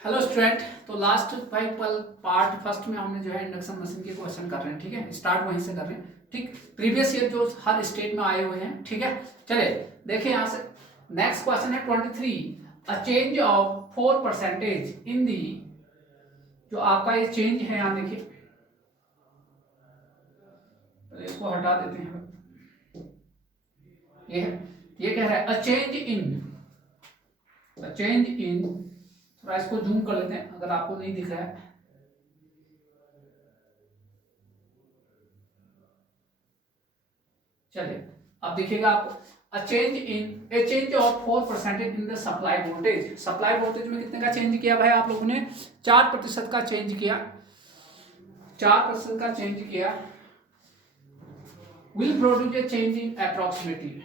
Hello student. तो last भाई कल पार्ट फर्स्ट में हमने जो है इंडक्शन मशीन के क्वेश्चन कर रहे हैं, ठीक है। स्टार्ट वहीं से कर रहे हैं, ठीक। प्रीवियस ईयर जो हर स्टेट में आए हुए हैं, ठीक है। चलिए देखिए यहाँ से नेक्स्ट क्वेश्चन है 23। अ चेंज ऑफ 4% इन दी, जो आपका ये चेंज है यहाँ देखिए, तो इसको हटा देते हैं। ये है, ये कह रहा है अ चेंज इन, थोड़ा इसको जूम कर लेते हैं अगर आपको नहीं दिख रहा है। चलिए अब देखिएगा आपको, ए change of 4% in the supply voltage. Supply voltage में कितने का चेंज किया भाई आप लोगों ने? 4% का चेंज किया, 4% का चेंज किया। Will produce a change in approximately.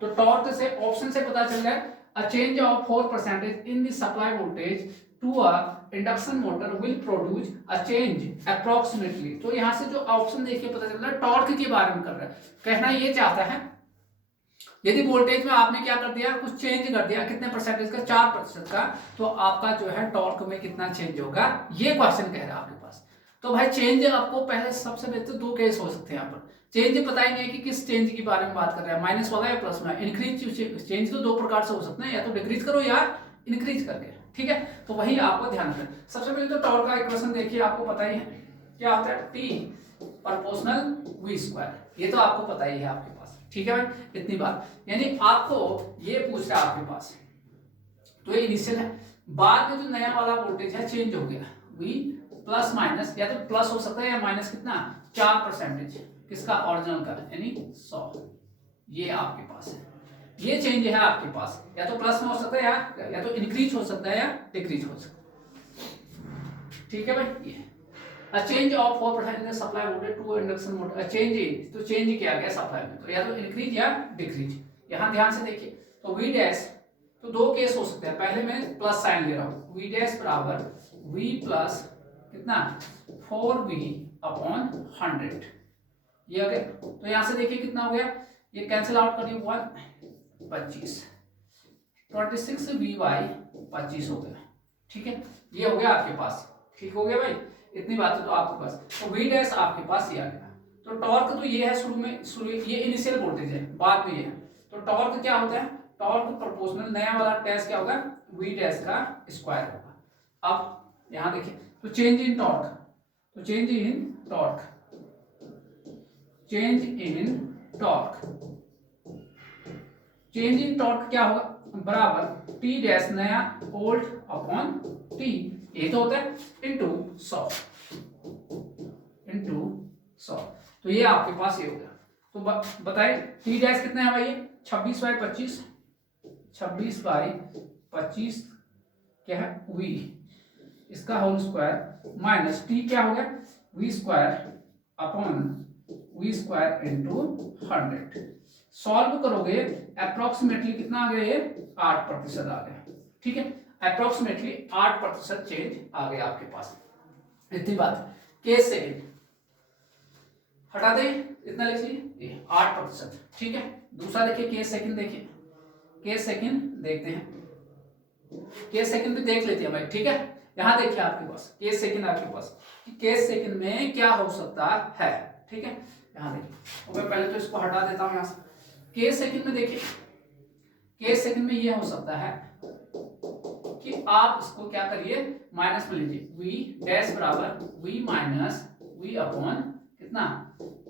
तो टॉर्क से ऑप्शन से पता चल रहा है a change of 4% in the supply voltage to a induction motor will produce a change approximately. तो यहां से जो ऑप्शन देखिए पता चल रहा है टॉर्क के बारे में कर रहा है। कहना ये चाहता है यदि वोल्टेज में आपने क्या कर दिया, कुछ चेंज कर दिया, कितने परसेंटेज का? 4% का, तो आपका जो है टॉर्क में कितना चेंज होगा, ये क्वेश्चन कह रहा है आपके पास। तो भाई चेंज आपको पहले सबसे पहले तो दो केस हो सकते हैं यहाँ पर। चेंज पता ही नहीं है कि किस चेंज के बारे में बात कर रहा है, माइनस वाला या प्लस में। इंक्रीज चेंज तो दो प्रकार से हो सकते हैं, या तो डिक्रीज करो या इंक्रीज करके, ठीक है। तो वही आपको ध्यान रखना। सबसे पहले तो टॉर्क का इक्वेशन देखिए, आपको पता ही है क्या होता है, टी प्रोपोर्शनल वी स्क्वायर। ये तो आपको पता ही है आपके पास, ठीक है भाई। इतनी बात, यानी आपको ये पूछ रहा है आपके पास, तो ये इनिशियल है। बाद में जो नया वाला वोल्टेज है चेंज हो गया, वी प्लस माइनस, या तो प्लस हो सकता है या माइनस, कितना? 4%। किसका? ओरिजिनल का, यानी 100। ये आपके पास है, ये चेंज है आपके पास। या तो प्लस में हो सकता है या तो इंक्रीज हो सकता है या डिक्रीज हो सकता है, ठीक है भाई। ये A change of 4% in the supply voltage to induction motor, a change in, तो चेंज किया गया सप्लाई में, तो या तो इंक्रीज या डिक्रीज। यहां ध्यान से देखिए, तो V डैश, तो दो केस हो सकते हैं। पहले मैं प्लस साइन ले रहा हूं, V डैश बराबर V प्लस कितना, 4V अपॉन 100। ये हो गया। तो यहां से देखिए कितना हो गया, ये कैंसिल आउट करिए, 1 25, 26V बाई 25 हो गया, ठीक है। ये हो गया आपके पास, ठीक हो गया भाई। इतनी बात है तो आपके पास, तो वी डैश आपके पास ये आ गया। तो टॉर्क तो ये है शुरू ये इनिशियल वोल्टेज है, बाद में ये है। तो टॉर्क क्या होता है? टॉर्क प्रोपोर्शनल, नया वाला डैश क्या होगा, वी डैश का स्क्वायर होगा। अब यहां देखिए, तो चेंज इन टॉर्क, तो change in torque, change in torque, change in torque क्या होगा, बराबर टी डैश नया ओल्ड अपॉन टी, ये तो होता है, इनटू 100, इनटू 100। तो ये आपके पास ये हो गया। तो बताइए टी डैश कितना है भाई? 26/25, 26/25 क्या है, वी, इसका होल स्क्वायर माइनस टी क्या हो गया, V square upon V square into 100। Solve करोगे अप्रोक्सीमेटली कितना आ गया, ये 8% आ गया, ठीक है। अप्रोक्सीमेटली 8% चेंज आ गया आपके पास। इतनी बात। केस सेकंड हटा दे, इतना लिख लीजिए, ये 8%, ठीक है। दूसरा देखिए केस सेकंड, देखिए केस सेकंड देखते हैं, केस सेकंड भी देख लेते हैं भाई, ठीक है। यहां देखिए आपके पास केस सेकंड, आपके पास केस सेकंड में क्या हो सकता है, ठीक है। यहां देखिए, तो मैं पहले तो इसको हटा देता हूं यहां से। केस सेकंड में देखिए, केस सेकंड में ये हो सकता है कि आप इसको क्या करिए, माइनस में लीजिए, v डैश बराबर v माइनस v अपॉन कितना,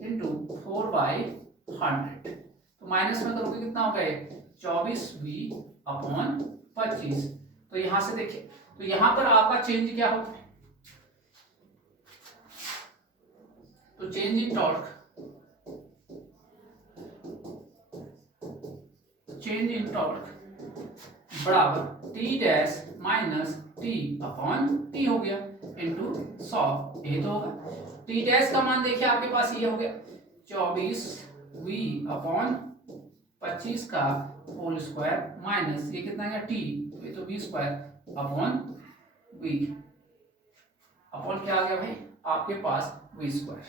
इंटू 4/100। तो माइनस में करोगे कितना होगा, ये 24v अपॉन 25। तो यहां से देखिए, तो यहां पर आपका चेंज क्या होता है, तो change in torque, change in torque बराबर T dash minus T upon T हो गया, इंटू 100, ये तो होगा। टी डैश का मान देखिए आपके पास ये हो गया 24v अपॉन 25 का होल स्क्वायर माइनस ये कितना है टी, ये तो v square upon v upon क्या आ गया भाई आपके पास v स्क्वायर,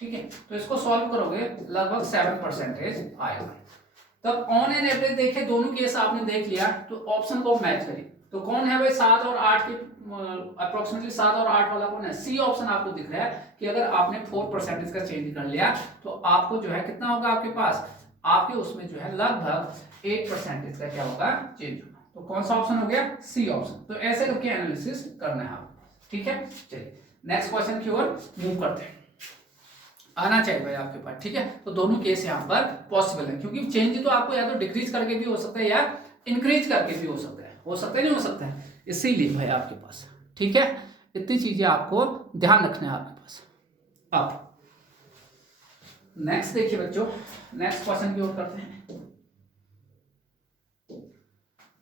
ठीक है। तो इसको सॉल्व करोगे लगभग 7% आएगा। तब ऑन एंड एवरेज देखे, दोनों केस आपने देख लिया, तो ऑप्शन को मैच करिए। तो कौन है भाई 7 और 8 के अप्रोक्सीमेटली 7 और 8 वाला कौन है? सी ऑप्शन आपको दिख रहा है कि अगर आपने 4% का चेंज कर लिया तो आपको जो है कितना होगा आपके पास, आपके उसमें जो है लगभग 8% का क्या होगा, चेंज होगा। तो कौन सा ऑप्शन हो गया? C option. तो ऐसे करके एनालिसिस करना है आपको, ठीक है। चलिए नेक्स्ट क्वेश्चन की ओर मूव करते हैं। आना चाहिए भाई आपके पास, ठीक है। तो दोनों केस यहाँ पर पॉसिबल है, क्योंकि चेंज तो आपको या तो डिक्रीज करके भी हो सकता है या इंक्रीज करके भी हो सकता है, नहीं हो सकता है, इसीलिए भाई आपके पास, ठीक है। इतनी चीजें आपको ध्यान रखना है आपके पास। अब नेक्स्ट देखिए बच्चों, नेक्स्ट क्वेश्चन की ओर करते हैं।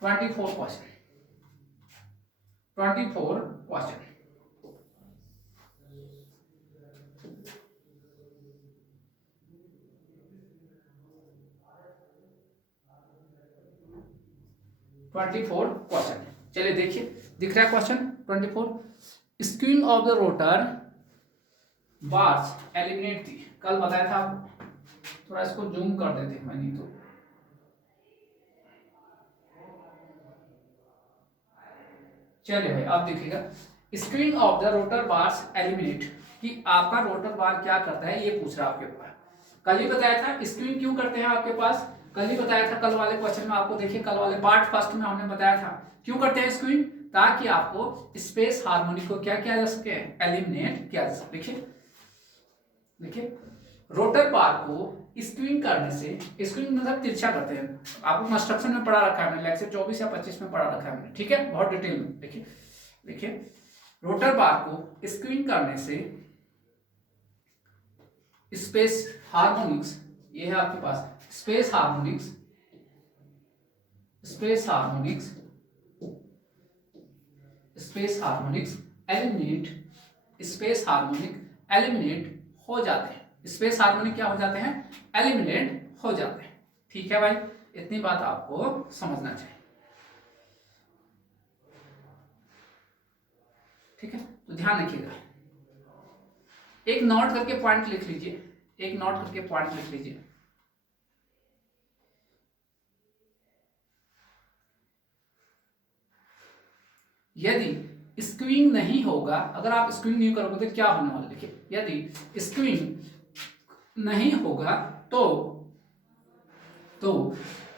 24 क्वेश्चन, 24 क्वेश्चन। क्वेश्चन, चलिए देखिए, दिख रहा है question 24। Skewing of the rotor bars eliminate थी, कल बताया था आपको, थोड़ा इसको जूम कर देते हैं, नहीं तो चलिए भाई अब देखिएगा। Screen of the rotor bars eliminate, कि आपका रोटर बार क्या करता है, ये पूछ रहा है आपके पास। कल ही बताया था स्क्रीन क्यों करते हैं आपके पास, कल ही बताया था, कल वाले क्वेश्चन में आपको देखिए, कल वाले पार्ट फर्स्ट में हमने बताया था क्यों करते हैं स्क्रीन, ताकि आपको स्पेस हार्मोनी को क्या किया जा सके, एलिमिनेट किया जा सके। देखिए देखिए, रोटर बार को स्क्रीन करने से, स्क्रीन मतलब तिरछा करते हैं, आपको कंस्ट्रक्शन में पढ़ा रखा है मैंने, लेक्चर 24 या 25 में पढ़ा रखा है मैंने, ठीक है, बहुत डिटेल में। देखिए देखिए, रोटर बार को स्क्रीन करने से स्पेस हार्मोनिक्स, ये है आपके पास space harmonics, space harmonics, space harmonics eliminate, space harmonic eliminate हो जाते हैं, स्पेस हार्मोनिक क्या हो जाते हैं, एलिमिनेट हो जाते हैं, ठीक है भाई। इतनी बात आपको समझना चाहिए, ठीक है। तो ध्यान रखिएगा, एक नोट करके पॉइंट लिख लीजिए, एक नोट करके पॉइंट लिख लीजिए। यदि स्क्वीइंग नहीं होगा, अगर आप स्क्वीइंग नहीं करोगे तो क्या होने वाला, देखिए, यदि स्क्वीइंग नहीं होगा तो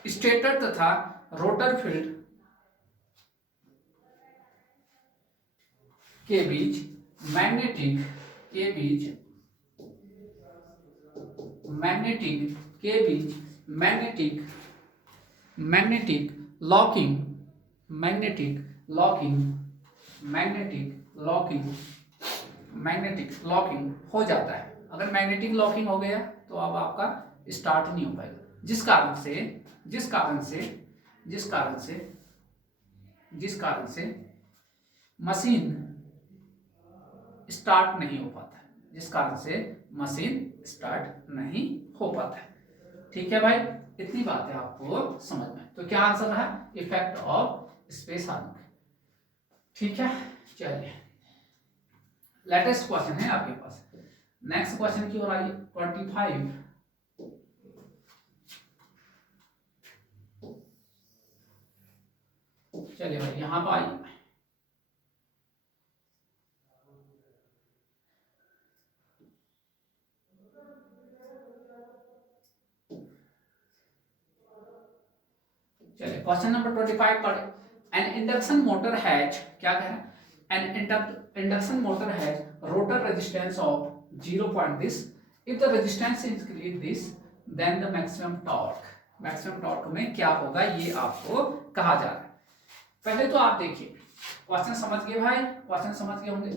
स्टेटर तथा रोटर फील्ड के बीच मैग्नेटिक के बीच मैग्नेटिक के बीच magnetic magnetic locking magnetic locking magnetic locking magnetic locking हो जाता है। अगर मैग्नेटिक लॉकिंग हो गया तो अब आपका स्टार्ट नहीं हो पाएगा, जिस कारण से जिस कारण से जिस कारण से जिस कारण से मशीन स्टार्ट नहीं हो पाता है, जिस कारण से मशीन स्टार्ट नहीं हो पाता है, ठीक है भाई। इतनी बात है आपको समझ में। तो क्या आंसर है, इफेक्ट ऑफ स्पेस हार्मोनिक, ठीक है। चलिए लेटेस्ट क्वेश्चन है आपके पास, नेक्स्ट क्वेश्चन की ओर आइए। 25, चलिए भाई यहां पर आइए। चलिए क्वेश्चन नंबर 25 पर, एन इंडक्शन मोटर हैज, क्या कह रहा है, an induction motor has rotor resistance of 0 point this, if the resistance increase this then the maximum torque, maximum torque में क्या होगा, ये आपको कहा जा रहा है। पहले तो आप देखिए, क्वेश्चन समझ गए भाई, क्वेश्चन समझ गए होंगे,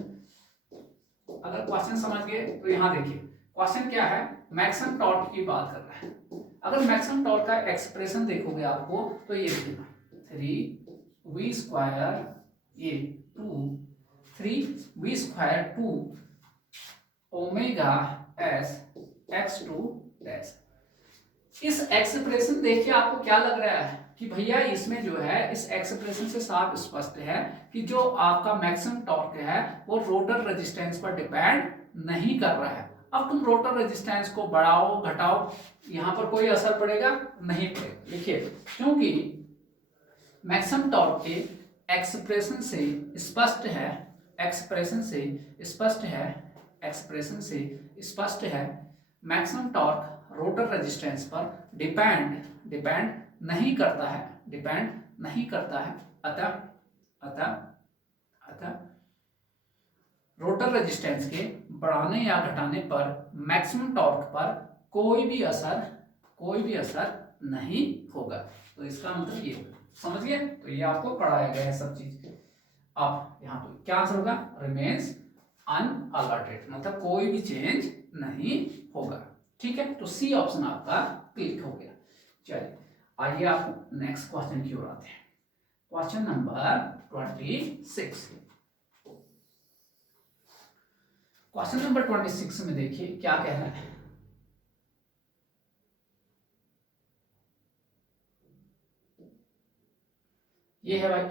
अगर क्वेश्चन समझ गए तो यहां देखिए, क्वेश्चन क्या है, मैक्सिमम टॉर्क की बात कर रहा है। अगर मैक्सिमम टॉर्क का एक्सप्रेशन देखोगे आपको तो ये देखिएगा, 3v² ये 2 3v² 2 omega s x2 dash. इस एक्सप्रेशन देखिए आपको क्या लग रहा है कि भैया इसमें जो है, इस एक्सप्रेशन से साफ स्पष्ट है कि जो आपका मैक्सिमम टॉर्क है वो रोटर रेजिस्टेंस पर डिपेंड नहीं कर रहा है। अब तुम रोटर रेजिस्टेंस को बढ़ाओ घटाओ, यहां पर कोई असर पड़ेगा नहीं पड़ेगा। देखिए क्योंकि मैक्सिमम टॉर्क के एक्सप्रेशन से स्पष्ट है, एक्सप्रेशन से स्पष्ट है, एक्सप्रेशन से स्पष्ट है, मैक्सिमम टॉर्क रोटर रेजिस्टेंस पर डिपेंड नहीं करता है, डिपेंड नहीं करता है। अतः अतः अतः रोटर रेजिस्टेंस के बढ़ाने या घटाने पर मैक्सिमम टॉर्क पर कोई भी असर नहीं होगा। तो इसका मतलब ये समझ गए। तो ये आपको पढ़ाया गया है सब चीज। अब यहाँ पे क्या आंसर होगा, रिमेन्स अनअलर्टेड, मतलब कोई भी चेंज नहीं होगा। ठीक है, तो सी ऑप्शन आपका क्लिक हो गया। चलिए आइए आप नेक्स्ट क्वेश्चन की ओर आते हैं। Question number 26। क्वेश्चन नंबर 26 में देखिए क्या कह रहा है। ये है भाई,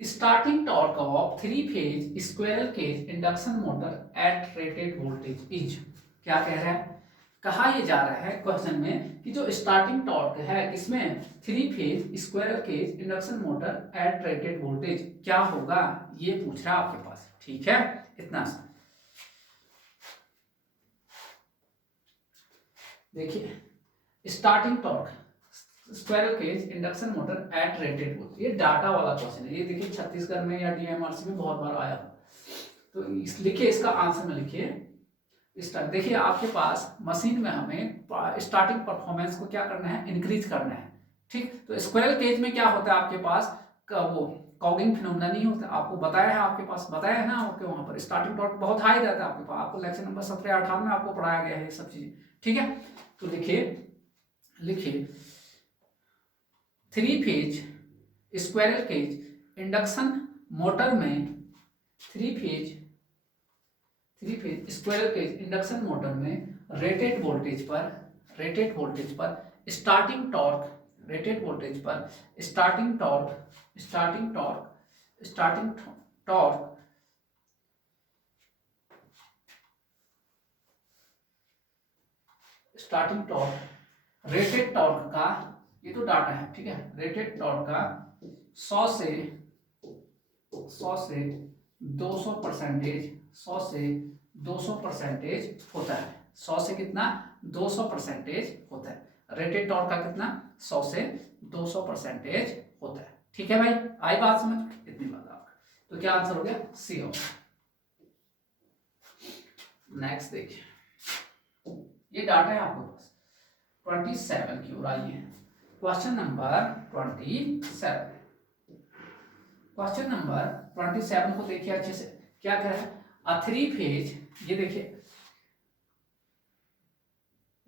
starting torque of 3 phase squirrel cage induction motor at rated voltage is. क्या कह रहा है, कहा यह जा रहा है क्वेश्चन में कि जो स्टार्टिंग टॉर्क है इसमें 3 phase squirrel cage induction motor at rated voltage क्या होगा, ये पूछ रहा है आपके पास। ठीक है, इतना सा देखिए, starting torque squirrel cage induction motor at rated voltage, ये डाटा वाला क्वेश्चन है। ये देखिए छत्तीसगढ़ में या डीएमआरसी में बहुत बार आया। तो लिखिए इसका आंसर में लिखिए स्टार्ट। देखिए आपके पास मशीन में हमें स्टार्टिंग परफॉर्मेंस को क्या करना है, इंक्रीज करना है। ठीक, तो स्क्वायरल केज में क्या होता है आपके पास वो कॉगिंग फिनोमेना नहीं होता, आपको बताया है, आपके पास बताया है ना आपके वहां पर स्टार्टिंग टॉर्क बहुत हाई रहता है आपके पास। आपको लेक्चर नंबर 17-18 में आपको पढ़ाया गया है ये सब चीजें। ठीक है, तो लिखिए 3 phase squirrel cage induction motor में 3 phase squirrel cage induction motor में रेटेड वोल्टेज पर स्टार्टिंग टॉर्क रेटेड टॉर्क का, ये तो डाटा है। ठीक है, रेटेड टॉर्क का 100 से 200% 100 से 200% होता है। 100 से कितना, 200% होता है। रेटेड टॉर्क का कितना, 100 से 200% होता है। ठीक है भाई, आई बात समझ, इतनी बात आपका। तो क्या आंसर हो गया, सी ऑप्शन। नेक्स्ट देखिए, ये डाटा है आपके पास 27 की ओर आइए। क्वेश्चन नंबर 27, क्वेश्चन नंबर 27 को देखिए अच्छे से। क्या कह रहा है, अ 3 फेज, ये देखिए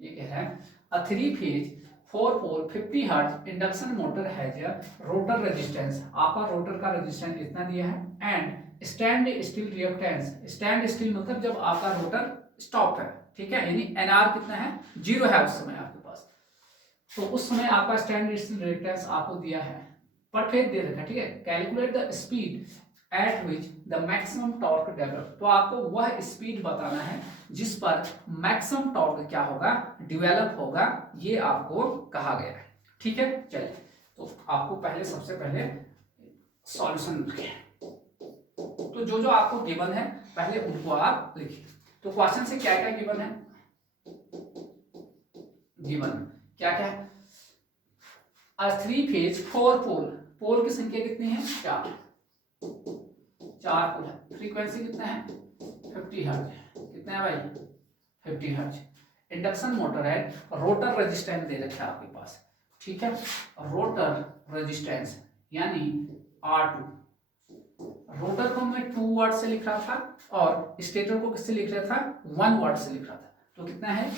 ये कह रहा है a 3 phase 4 pole 50 hertz induction motor has a rotor resistance, आपका रोटर का रेजिस्टेंस इतना दिया है, and stand still reactance, stand still मतलब जब आपका रोटर स्टॉप है। ठीक है, यानी एनआर कितना है, 0 है उस समय आपके पास। तो उस समय आपका स्टैंड स्टिल रिएक्टेंस आपको दिया है, परफेक्ट दे रखा है। ठीक है, calculate the speed at which the maximum torque develop, तो आपको वह स्पीड बताना है जिस पर मैक्सिमम टॉर्क क्या होगा, डेवलप होगा, ये आपको कहा गया है। ठीक है, चलिए तो आपको पहले सबसे पहले सॉल्यूशन लिखिए। तो जो आपको गिवन है पहले उनको आप लिखिए। तो क्वेश्चन से क्या क्या गिवन है, गिवन क्या क्या है, 3 फेज 4 पोल, पोल की संख्या कितनी है, 4 पोल है। फ्रीक्वेंसी कितना है, 50 हर्ट्ज, कितना है भाई, 50 हर्ट्ज। इंडक्शन मोटर है, रोटर रेजिस्टेंस दे रखा है आपके पास। ठीक है, रोटर रेजिस्टेंस यानी R2, रोटर को मैं 2 वाट से लिख रहा था और स्टेटर को किससे लिख रहा था, 1 वाट से लिख रहा था। तो कितना है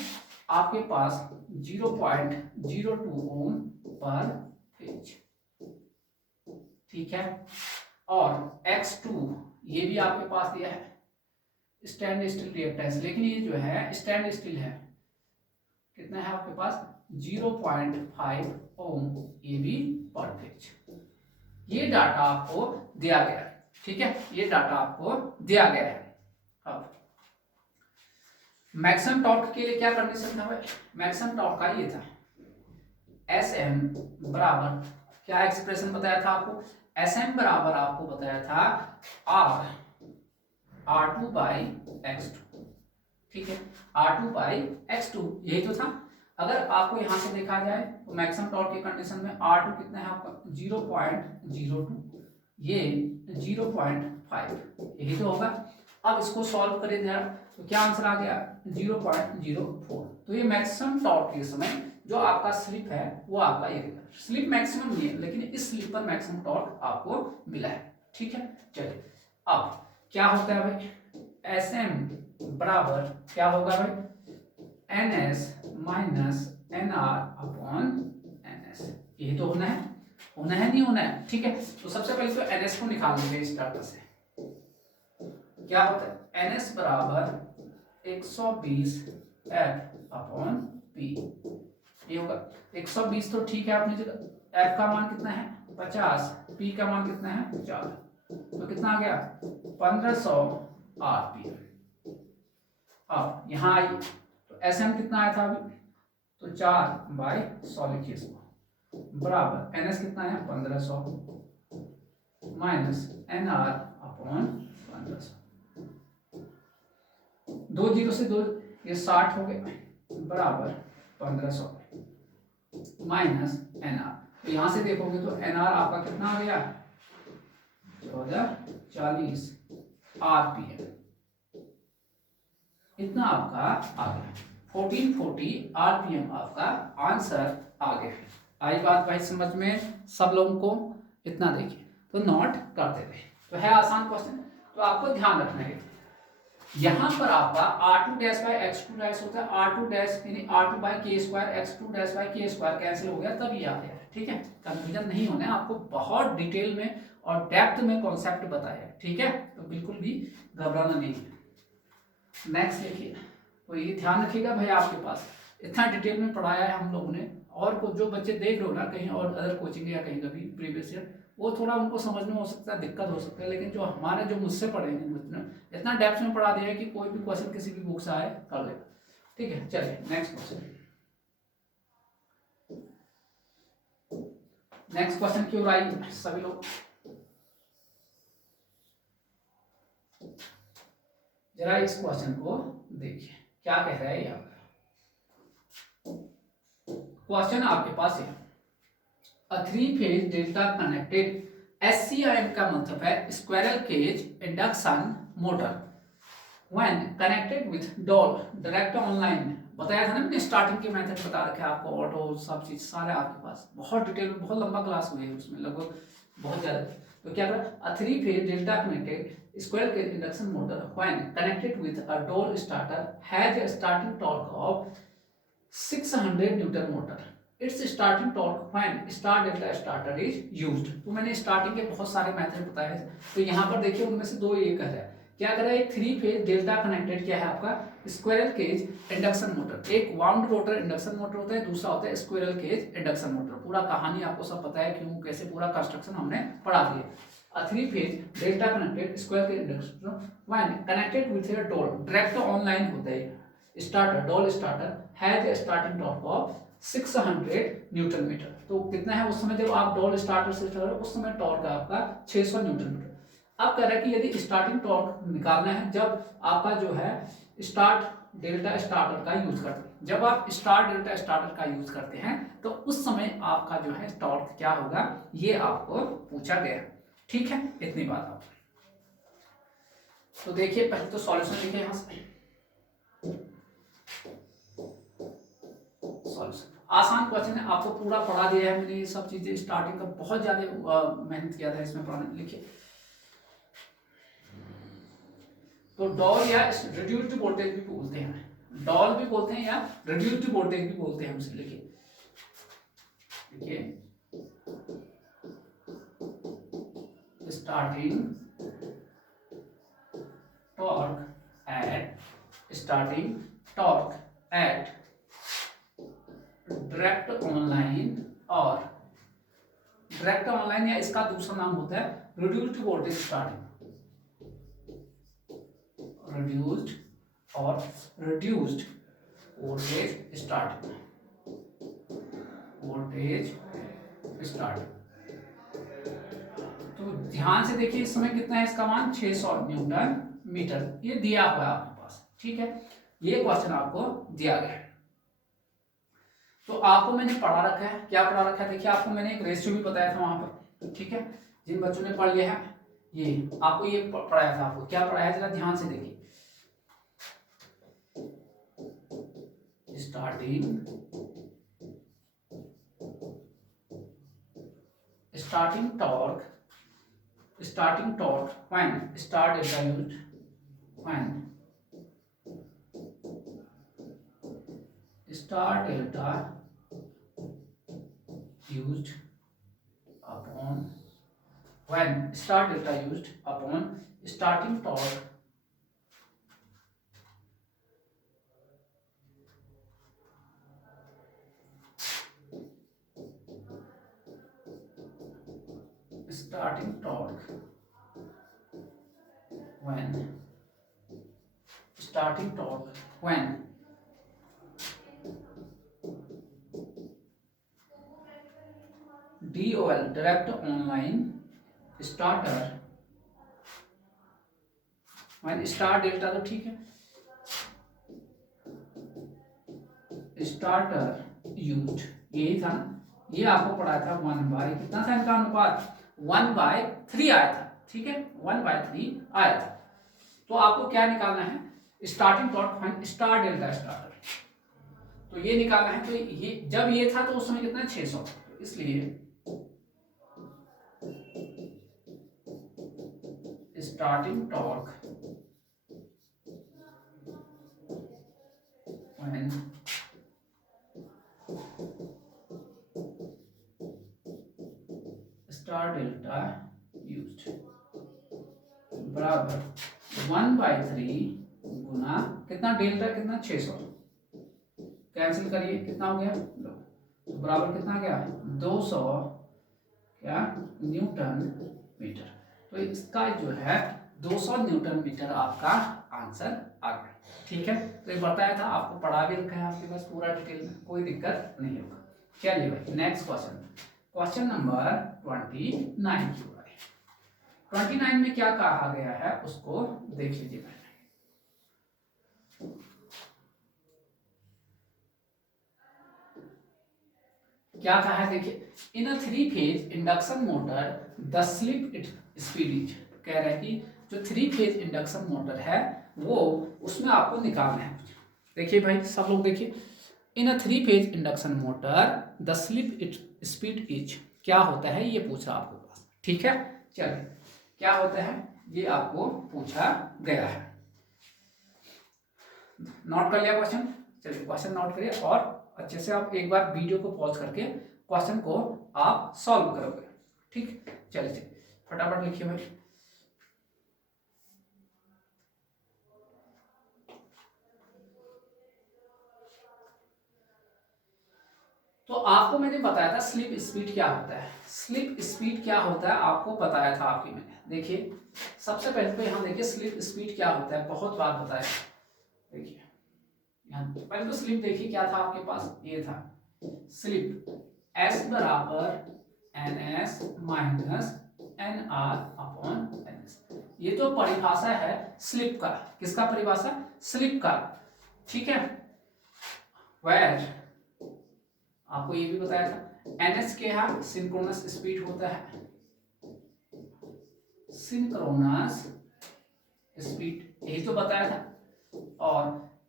आपके पास 0.02 ओम पर फेज। ठीक है, और X2 ये भी आपके पास दिया है, स्टैंड स्टिल रिएक्टेंस, लेकिन ये जो है स्टैंड स्टिल है, कितना है आपके पास 0.5 ओम, ये भी पर फेज। ये डाटा आपको दिया गया है। ठीक है, ये डाटा आपको दिया गया है। अब मैक्सिमम टॉर्क के लिए क्या कंडीशन था भाई, मैक्सिमम टॉर्क का ये था, एस एम बराबर क्या एक्सप्रेशन बताया था आपको, Sm बराबर आपको बताया था R2 बाई x2, ठीक है, R2 बाई x2, यही तो था। अगर आपको यहां से देखा जाए तो मैक्सिमम टॉर्क की कंडीशन में R2 कितना है आपका 0.02, ये 0.5, यही तो होगा। अब इसको सॉल्व करें जरा, तो क्या आंसर आ गया 0.04। तो ये मैक्सिमम टॉर्क के समय जो आपका स्लिप है वो आपका ये स्लिप मैक्सिमम नहीं है, लेकिन इस स्लिप पर मैक्सिमम टॉर्क आपको मिला है, ठीक है। चलिए अब क्या होता है भाई, Sm बराबर क्या होगा भाई, NS minus NR upon NS, यही तो होना है, होना है नहीं होना है, ठीक है। तो सबसे पहले तो NS को निकाल लेंगे स्टार्टर से। क्या होता है NS बराबर 120 F अपॉन P, ये होगा 120, तो ठीक है अपनी जगह। F का मान कितना है 50, P का मान कितना है 4, तो कितना आ गया 1500 RPM। अब यहाँ आई तो Sm कितना आया था अभी, तो 4/100 लिखिए इसको, बराबर NS कितना है 1500 माइनस NR अपॉन 1500, 2 जीरो से 2 ये 60 हो गए, बराबर 1500 माइनस NR। तो यहां से देखोगे तो NR आपका कितना आ गया 1440 RPM, इतना आपका आ गया 1440 RPM आपका आंसर आ गया। आई बात भाई समझ में सब लोगों को, इतना देखिए तो नोट करते हुए, तो है आसान क्वेश्चन। तो आपको ध्यान रखना है यहां पर आपका R2 dash by x2 dash होता है, R2 डैश यानी R2 by k square, x2 dash by k square cancel हो गया तब ये आ गया, ठीक है। कंफ्यूजन नहीं होना है, आपको बहुत डिटेल में और डेप्थ में कॉन्सेप्ट बताया है, ठीक है, तो बिल्कुल भी घबराना नहीं है। नेक्स्ट देखिए, तो ये ध्यान रखिएगा भाई आपके पास इतना डिटेल में पढ़ाया है हम लोगों ने, और जो बच्चे देख रहे हो ना कहीं और अदर कोचिंग या कहीं कभी प्रीवियस ईयर, वो थोड़ा उनको समझ में हो सकता है दिक्कत हो सकता है, लेकिन जो हमारे जो मुझसे पढ़े हैं इतना डेप्थ में पढ़ा दिया है कि कोई भी क्वेश्चन किसी भी बुक से आए कर लेगा, ठीक है। चलिए नेक्स्ट क्वेश्चन, नेक्स्ट क्वेश्चन की ओर आई सभी लोग, जरा इस क्वेश्चन को देखिए क्या कह रहा है यहाँ। क्वेश्चन आपके पास है, अ 3-phase डेल्टा कनेक्टेड SCIM का मतलब है squirrel cage induction motor, when connected with DOL direct online, बताया था ना मैंने स्टार्टिंग के मेथड बता रखे आपको, ऑटो सब चीज सारे आपके पास बहुत डिटेल में, बहुत लंबा क्लास हुई है उसमें लगभग बहुत ज्यादा। तो क्या करा, अ 3-phase delta connected square cage induction motor when connected with a door starter has a starting torque of 600 Newton motor. Its starting torque when star delta starter is used. तो मैंने स्टार्टिंग के बहुत सारे मेथड बताए हैं, तो यहाँ पर देखिए उनमें से दो ये कर रहा है, क्या कर रहा है, एक 3-phase डेल्टा कनेक्टेड क्या है आपका स्क्वायरल केज इंडक्शन मोटर, एक वाउंड रोटर इंडक्शन मोटर होता है, दूसरा होता है स्क्वायरल केज इंडक्शन मोटर। पूरा कहानी आपको सब पता है क्यों कैसे, पूरा कंस्ट्रक्शन हमने पढ़ा दिया। A 3-phase delta connected square cage induction when connected with a door direct online होता है starter, DOL starter has a starting torque of 600 newton metre. तो कितना है उस समय जब आप डॉल स्टार्टर से चल रहे हो उस समय टॉर्क है आपका 600 न्यूटन मीटर। अब कह रहा है कि यदि स्टार्टिंग टॉर्क निकालना है जब आपका जो है स्टार्ट डेल्टा स्टार्टर का यूज करते हैं, जब आप स्टार डेल्टा स्टार्टर का यूज करते हैं तो उस समय आपका जो है टॉर्क क्या होगा, ये आपको पूछा गया, ठीक है। इतनी बात आप, तो देखिए पहले तो सॉल्यूशन लिखे यहां से, सॉल्यूशन आसान क्वेश्चन है, आपको पूरा पढ़ा दिया है मैंने, ये सब चीजें स्टार्टिंग का बहुत ज्यादा मेहनत किया था इसमें पढ़ाने। लिखिए तो डॉल या रिड्यूस्ड वोल्टेज भी बोलते हैं, डॉल भी बोलते हैं या रिड्यूस्ड वोल्टेज भी बोलते हैं हमसे। लिखिए देखिए starting torque at direct online और डायरेक्ट ऑनलाइन या इसका दूसरा नाम होता है reduced voltage starting, reduced voltage starting, ध्यान से देखिए इस समय कितना है इसका मान 600 न्यूटन मीटर, ये दिया हुआ है आपके पास, ठीक है, ये क्वेश्चन आपको दिया गया है। तो आपको मैंने पढ़ा रखा है, क्या पढ़ा रखा है, देखिए आपको मैंने एक रेशियो भी बताया था वहां पर, ठीक है, जिन बच्चों ने पढ़ लिया है ये आपको ये पढ़ाया था, आपको क्या पढ़ाया जरा ध्यान से देखिए। Starting torque when start delta used, when start delta used upon starting torque when DOL direct online starter, when star delta तो ठीक है, स्टार्टर यूज यही था ना, ये आपको पढ़ाया था 1/, कितना था इनका अनुपात 1/3 आया था, ठीक है, 1/3 आया था। तो आपको क्या निकालना है, starting torque find star delta starter, तो ये निकालना है। तो ये जब ये था तो उस समय कितना 600, तो इसलिए starting torque when star delta used बराबर 1/3 गुना कितना डेल्टा कितना 600, कैंसिल करिए कितना हो गया, तो बराबर कितना गया 200 क्या न्यूटन मीटर। तो इसका जो है 200 न्यूटन मीटर आपका आंसर आ गया, ठीक है। तो ये बताया था, आपको पढ़ा भी रखा है आपके पास पूरा डिटेल में, कोई दिक्कत नहीं होगा। चलिए भाई नेक्स्ट क्वेश्चन नंबर 29 की बारी। 29 में क्या कहा गया है उसको देख लीजिए पहले। क्या कहा है देखिए, इन अ 3 phase induction motor the slip speed is, कह रहा है कि जो 3 फेज इंडक्शन मोटर है वो उसमें आपको निकालना है। देखिए भाई सब लोग देखिए, इन अ 3 phase induction motor the slip speed is, क्या होता है ये पूछा आपके पास, ठीक है। चलिए क्या होता है ये आपको पूछा गया है, नोट कर लिया क्वेश्चन, चलिए क्वेश्चन नोट करिए और अच्छे से आप एक बार वीडियो को पॉज करके क्वेश्चन को आप सॉल्व करोगे, ठीक। चलिए फटाफट लिखिए भाई। तो आपको मैंने बताया था स्लिप स्पीड क्या होता है, स्लिप स्पीड क्या होता है आपको बताया था आपकी मैंने। देखिए सबसे पहले तो यहाँ देखिए स्लिप स्पीड क्या होता है, बहुत बार बताया। देखिए यहाँ पहले तो स्लिप देखिए क्या था आपके पास, ये था स्लिप S बराबर NS minus NR upon NS, ये तो परिभाषा है स्लिप का, किसका परिभाषा, स्लिप का, ठीक है। वेर आपको ये भी बताया था NS के यहाँ सिंक्रोनस स्पीड होता है, सिंक्रोनस स्पीड यही तो बताया था, और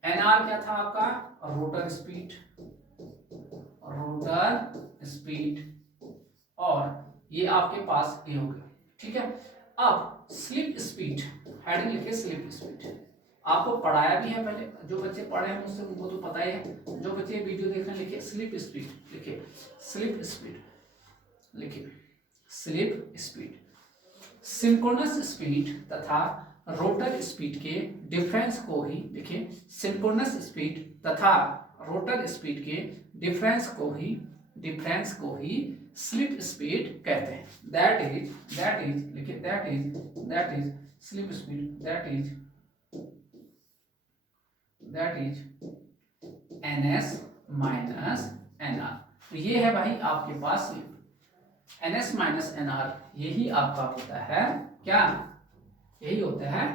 NR क्या था आपका, रोटर स्पीड, और ये आपके पास ये हो गया, ठीक है। अब स्लिप स्पीड हेडिंग लिखिए, स्लिप स्पीड आपको पढ़ाया भी है पहले, जो बच्चे पढ़े हैं मुझसे उनको तो पता ही है, जो बच्चे वीडियो देख रहे हैं लिखिए स्लिप स्पीड, लिखिए स्लिप स्पीड, लिखिए स्लिप स्पीड सिंक्रोनस स्पीड तथा रोटर स्पीड के डिफरेंस को ही, देखिए सिंक्रोनस स्पीड तथा रोटर स्पीड के डिफरेंस को ही स्लिप स्पीड कहते हैं। दैट इज लिखिए that is slip speed, that is NS minus NR। तो ये है भाई आपके पास स्लिप, NS माइनस NR यही आपका होता है क्या, यही होता है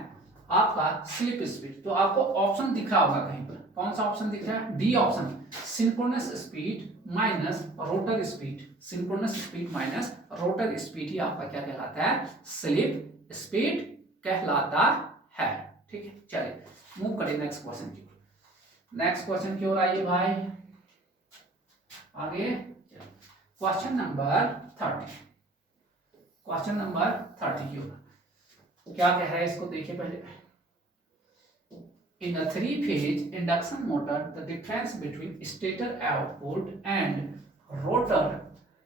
आपका स्लिप स्पीड। तो आपको ऑप्शन दिख रहा होगा कहीं पर, कौन सा ऑप्शन दिख रहा है, D option, synchronous speed minus rotor speed. Synchronous speed minus rotor speed ही आपका क्या कहलाता है, स्लिप स्पीड कहलाता है। ठीक है, चलिए मूव करें नेक्स्ट क्वेश्चन की ओर। नेक्स्ट क्वेश्चन की ओर आइए भाई, आगे क्वेश्चन नंबर 30। क्वेश्चन नंबर 30 की ओर क्या कह रहा है, इसको देखिए पहले। In a three-phase induction motor, the difference between stator output and rotor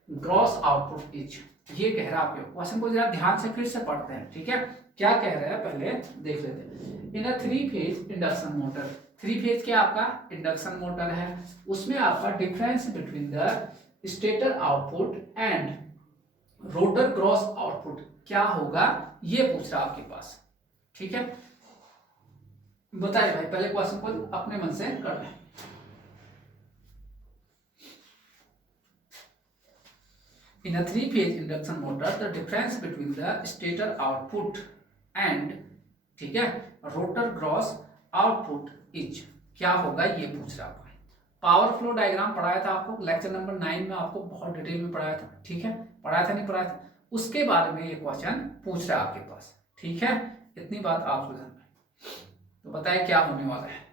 gross output is, ये कह रहा है आपके क्वेश्चन को जरा ध्यान से फिर से पढ़ते हैं, ठीक है। क्या कह रहा है पहले देख लेते हैं। In a three phase induction motor, three phase क्या आपका इंडक्शन मोटर है, उसमें आपका difference between the stator output and rotor gross output क्या होगा, ये पूछ रहा आपके पास, ठीक है। बताइए भाई, पहले क्वेश्चन को अपने मन से कर लें। In a three-phase induction motor, the difference between the stator output and, ठीक है, rotor gross output is क्या होगा, ये पूछ रहा है। पावर फ्लो डायग्राम पढ़ाया था आपको लेक्चर नंबर 9 में, आपको बहुत डिटेल में पढ़ाया था, ठीक है, पढ़ाया था नहीं पढ़ाया था, उसके बारे में ये क्वेश्चन पूछ रहा है आपके पास, ठीक है। इतनी बात आप ध्यान रखें। तो बताइए क्या होने वाला है।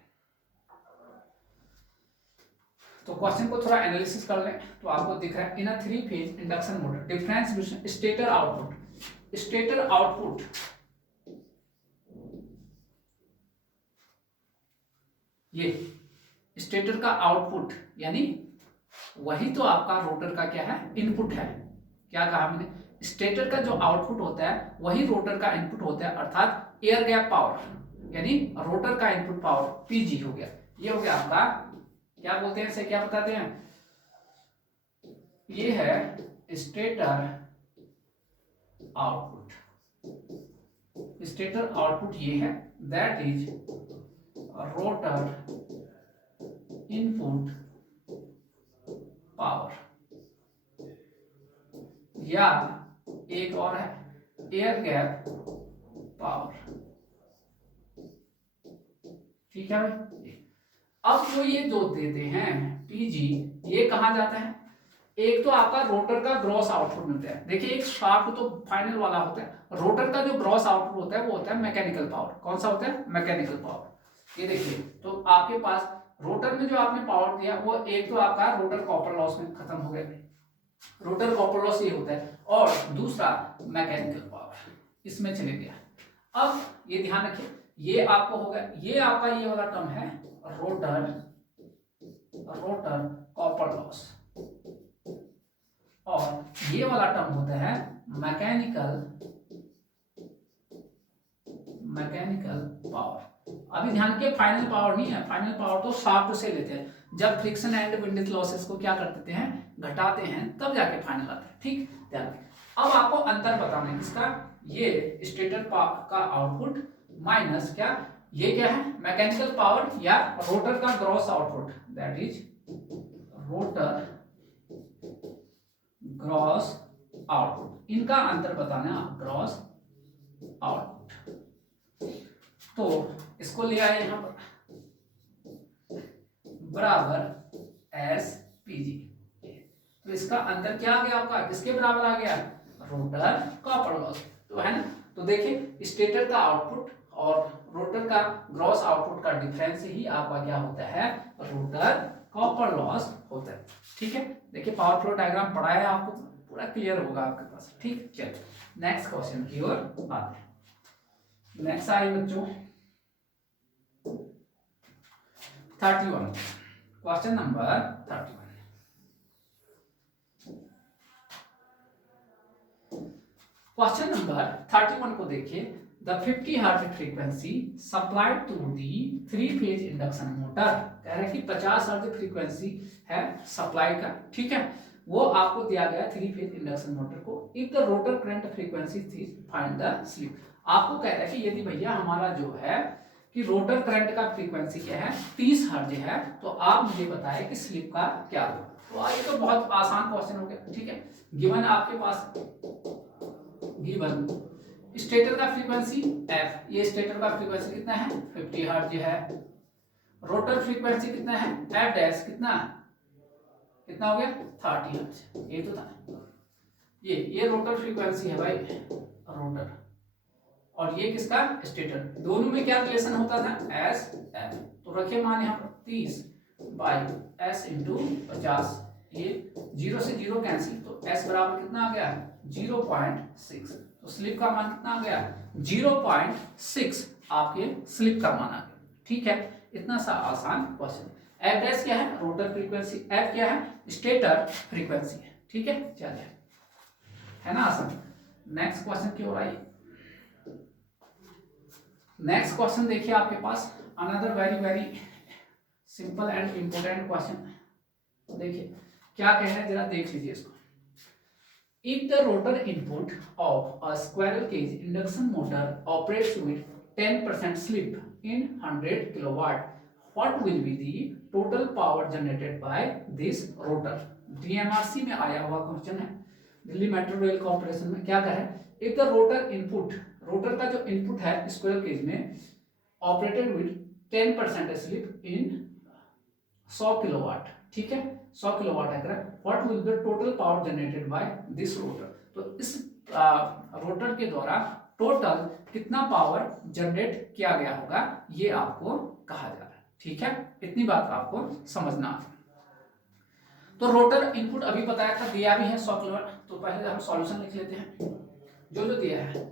तो क्वेश्चन को थोड़ा एनालिसिस कर लें तो आपको दिख रहा है, in a three phase induction motor difference between stator output, stator output ये स्टेटर का आउटपुट यानी वही तो आपका रोटर का क्या है, इनपुट है। क्या कहा मैंने, स्टेटर का जो आउटपुट होता है वही रोटर का इनपुट होता है, अर्थात एयर गैप पावर यानी रोटर का इनपुट पावर पीजी हो गया। ये हो गया आपका, क्या बोलते हैं इसे, क्या बताते हैं, ये है स्टेटर आउटपुट। स्टेटर आउटपुट ये है, that is rotor input power, या एक और है एयर गैप पावर, ठीक है भाई। अब जो ये दो देते हैं पीजी, ये कहां जाता है, एक तो आपका रोटर का ग्रॉस आउटपुट मिलता है। देखिए एक शाफ्ट तो फाइनल वाला होता है, रोटर का जो ग्रॉस आउटपुट होता है वो होता है मैकेनिकल पावर। कौन सा होता है, मैकेनिकल पावर। ये देखिए, तो आपके पास रोटर में जो आपने पावर दिया वो एक तो आपका रोटर कॉपर लॉस में खत्म हो गया, रोटर कॉपर लॉस ये होता है, और दूसरा मैकेनिकल पावर इसमें चले गया। अब ये ध्यान रखिए, ये आपको होगा, ये आपका ये वाला टर्म है रोटर कॉपर लॉस, और ये वाला टर्म होता है मैकेनिकल पावर। अभी ध्यान के फाइनल पावर नहीं है, फाइनल पावर तो शाफ्ट से लेते हैं, जब फ्रिक्शन एंड विंडेज लॉसेस को क्या करते हैं, घटाते हैं, तब जाके फाइनल आता है, ठीक, ध्यान रखें। अब आपको अंतर बताना है इसका, ये स्टेटर का आउटपुट माइनस क्या, ये क्या है मैकेनिकल पावर या रोटर का gross output, that is rotor gross output, इनका अंतर बताना है आप, ग्रॉस आउटपुट। तो इसको ले आए यहां पर बराबर एस पीजी, तो इसका अंतर क्या आ गया आपका, किसके बराबर आ गया, रोटर कॉपर लॉस, तो है ना। तो देखिए स्टेटर का आउटपुट और रोटर का ग्रॉस आउटपुट का डिफरेंस ही आपका क्या होता है, रोटर कॉपर लॉस होता है, ठीक है। देखिए पावर फ्लो डायग्राम पढ़ाया है आपको, पूरा क्लियर होगा आपके पास, ठीक। चलिए नेक्स्ट क्वेश्चन की ओर आते हैं। नेक्स्ट आइए बच्चों 31, क्वेश्चन नंबर 31। क्वेश्चन नंबर 31 को देखिए, the 50 hertz frequency supplied to the three phase induction motor, कह रहा है कि 50 हर्ट्ज फ्रीक्वेंसी है सप्लाई का, ठीक है, वो आपको दिया गया थ्री फेज इंडक्शन मोटर को। If the rotor current frequency थी फाइंड द स्लिप, आपको कह रहा है कि यदि भैया हमारा जो है कि रोटर करंट का फ्रीक्वेंसी क्या है 30 हर्ट्ज है, तो आप मुझे बताएं कि स्लिप का क्या होगा। तो ये तो बहुत आसान क्वेश्चन हो गया, ठीक है। गिवन आपके पास, गिवन स्टेटर का फ्रीक्वेंसी एफ, ये स्टेटर का फ्रीक्वेंसी कितना है 50 हर्ट्ज है। रोटर फ्रीक्वेंसी कितना है एफ डैश, कितना कितना हो गया 30 हर्ट्ज, ये तो था। ये रोटर फ्रीक्वेंसी है भाई, रोटर, और ये किसका स्टेटर। दोनों में क्या रिलेशन होता था एस एफ, तो रखिए मान यहाँ पर 30 बाई एस इंटू 50, ये 0 से 0 कैंसिल, तो एस बराबर कितना आ गया 0.6, तो स्लिप का मान कितना आ गया 0.6, आपके स्लिप का मान आ गया, ठीक है। इतना सा आसान क्वेश्चन। एफ डैश क्या है रोटर फ्रीक्वेंसी, एफ क्या है स्टेटर फ्रीक्वेंसी है, ठीक है। चलिए, है ना आसान। नेक्स्ट क्वेश्चन की ओर आइए। नेक्स्ट क्वेश्चन देखिए आपके पास, another very very simple and important question. देखिए क्या कह रहे हैं, जरा देख लीजिए इसको। If the rotor input of a squirrel cage induction motor operates with 10% slip in 100 kilowatt, what will be the total power generated by this rotor। DMRC में आया हुआ क्वेश्चन है, दिल्ली मेट्रो रेल कॉर्पोरेशन में। क्या कह रहे हैं, if the rotor input, rotor का जो इनपुट है स्क्वायरल केज में, operated with 10% slip in 100 kilowatt, ठीक है 100 किलोवाट है, what will B total power generated by this rotor. तो इस रोटर के द्वारा टोटल कितना पावर जनरेट किया गया होगा, ये आपको कहा जा रहा है, ठीक है। इतनी बात आपको समझना है। तो रोटर इनपुट अभी बताया था, दिया भी है 100 किलोवाट, तो पहले हम सॉल्यूशन लिख लेते हैं। जो दिया है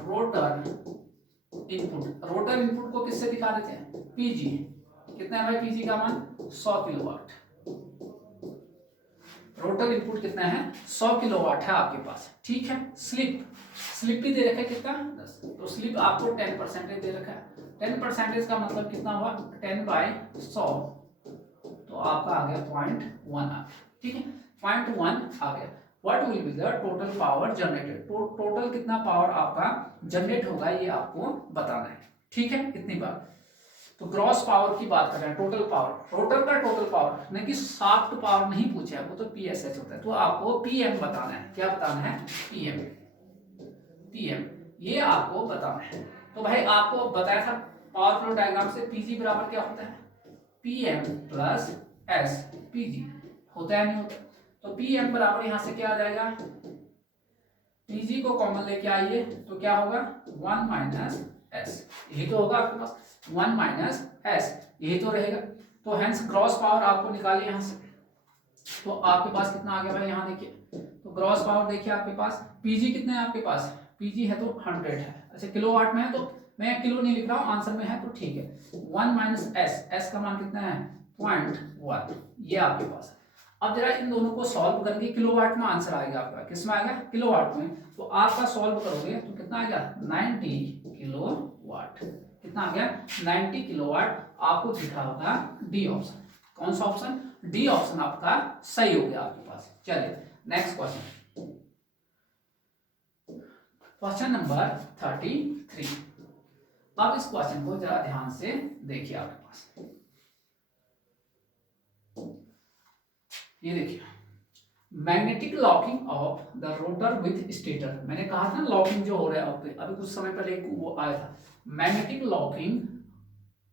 रोटर इनपुट, रोटर इनपुट को किससे दिखा देते हैं पीजी, कितना है भाई पीजी का मान 100 किलोवाट। रोटर इनपुट कितना है 100 किलोवाट है आपके पास, ठीक है। स्लिप, स्लिप भी दे रखा है कितना 10, तो स्लिप आपको 10% दे रखा है। 10% का मतलब कितना हुआ 10/100, तो आपका आ गया 0.1 आ गया, ठीक है 0.1 आ गया। What will be the total power generated, total कितना पावर आपका जनरेट होगा ये आपको बताना है, ठीक है। इतनी बात। तो ग्रॉस पावर की बात कर रहे हैं, टोटल पावर, रोटर का टोटल पावर, नहीं कि शाफ्ट पावर नहीं पूछा है, वो तो पीएसएच होता है, तो आपको पीएम बताना है। क्या बताना है पीएम, पीएम ये आपको बताना है। तो भाई आपको बताया था पावर फ्लो डायग्राम से पीजी बराबर क्या होता है पीएम प्लस एस, पीजी होता है नहीं होता, तो पीएम बराबर यहां से क्या आ जाएगा, पीजी को कॉमन लेके आइए तो क्या होगा 1 माइनस एस, यही तो होगा आपके पास 1 माइनस एस, यही तो रहेगा। तो हेंस ग्रॉस पावर आपको निकालिए यहाँ से, तो आपके पास कितना आ गया भाई यहाँ देखिए, तो ग्रॉस पावर देखिए आपके पास पीजी कितना है आपके पास, पीजी है तो 100 है, अच्छा किलोवाट में है तो मैं किलो नहीं लिख रहा हूँ, आंसर में है तो ठीक है। 1 माइनस एस, एस का मान कितना है 0.1, ये आपके पास। अब जरा इन दोनों को सॉल्व करेंगे, किलोवाट में आंसर आएगा आपका, किसमें आएगा किलोवाट में, तो आपका सॉल्व करोगे तो कितना आएगा 90 किलोवाट, कितना आ गया 90 किलोवाट, आपको दिखा होगा डी ऑप्शन। कौन सा ऑप्शन, डी ऑप्शन आपका सही हो गया आपके पास। चलिए नेक्स्ट क्वेश्चन, क्वेश्चन नंबर 33। अब इस क्वेश्चन को जरा ध्यान से देखिए आपके पास, ये देखिए magnetic locking of the rotor with stator. मैंने कहा था लॉकिंग जो हो रहा है अभी कुछ समय पहले वो आया था, magnetic locking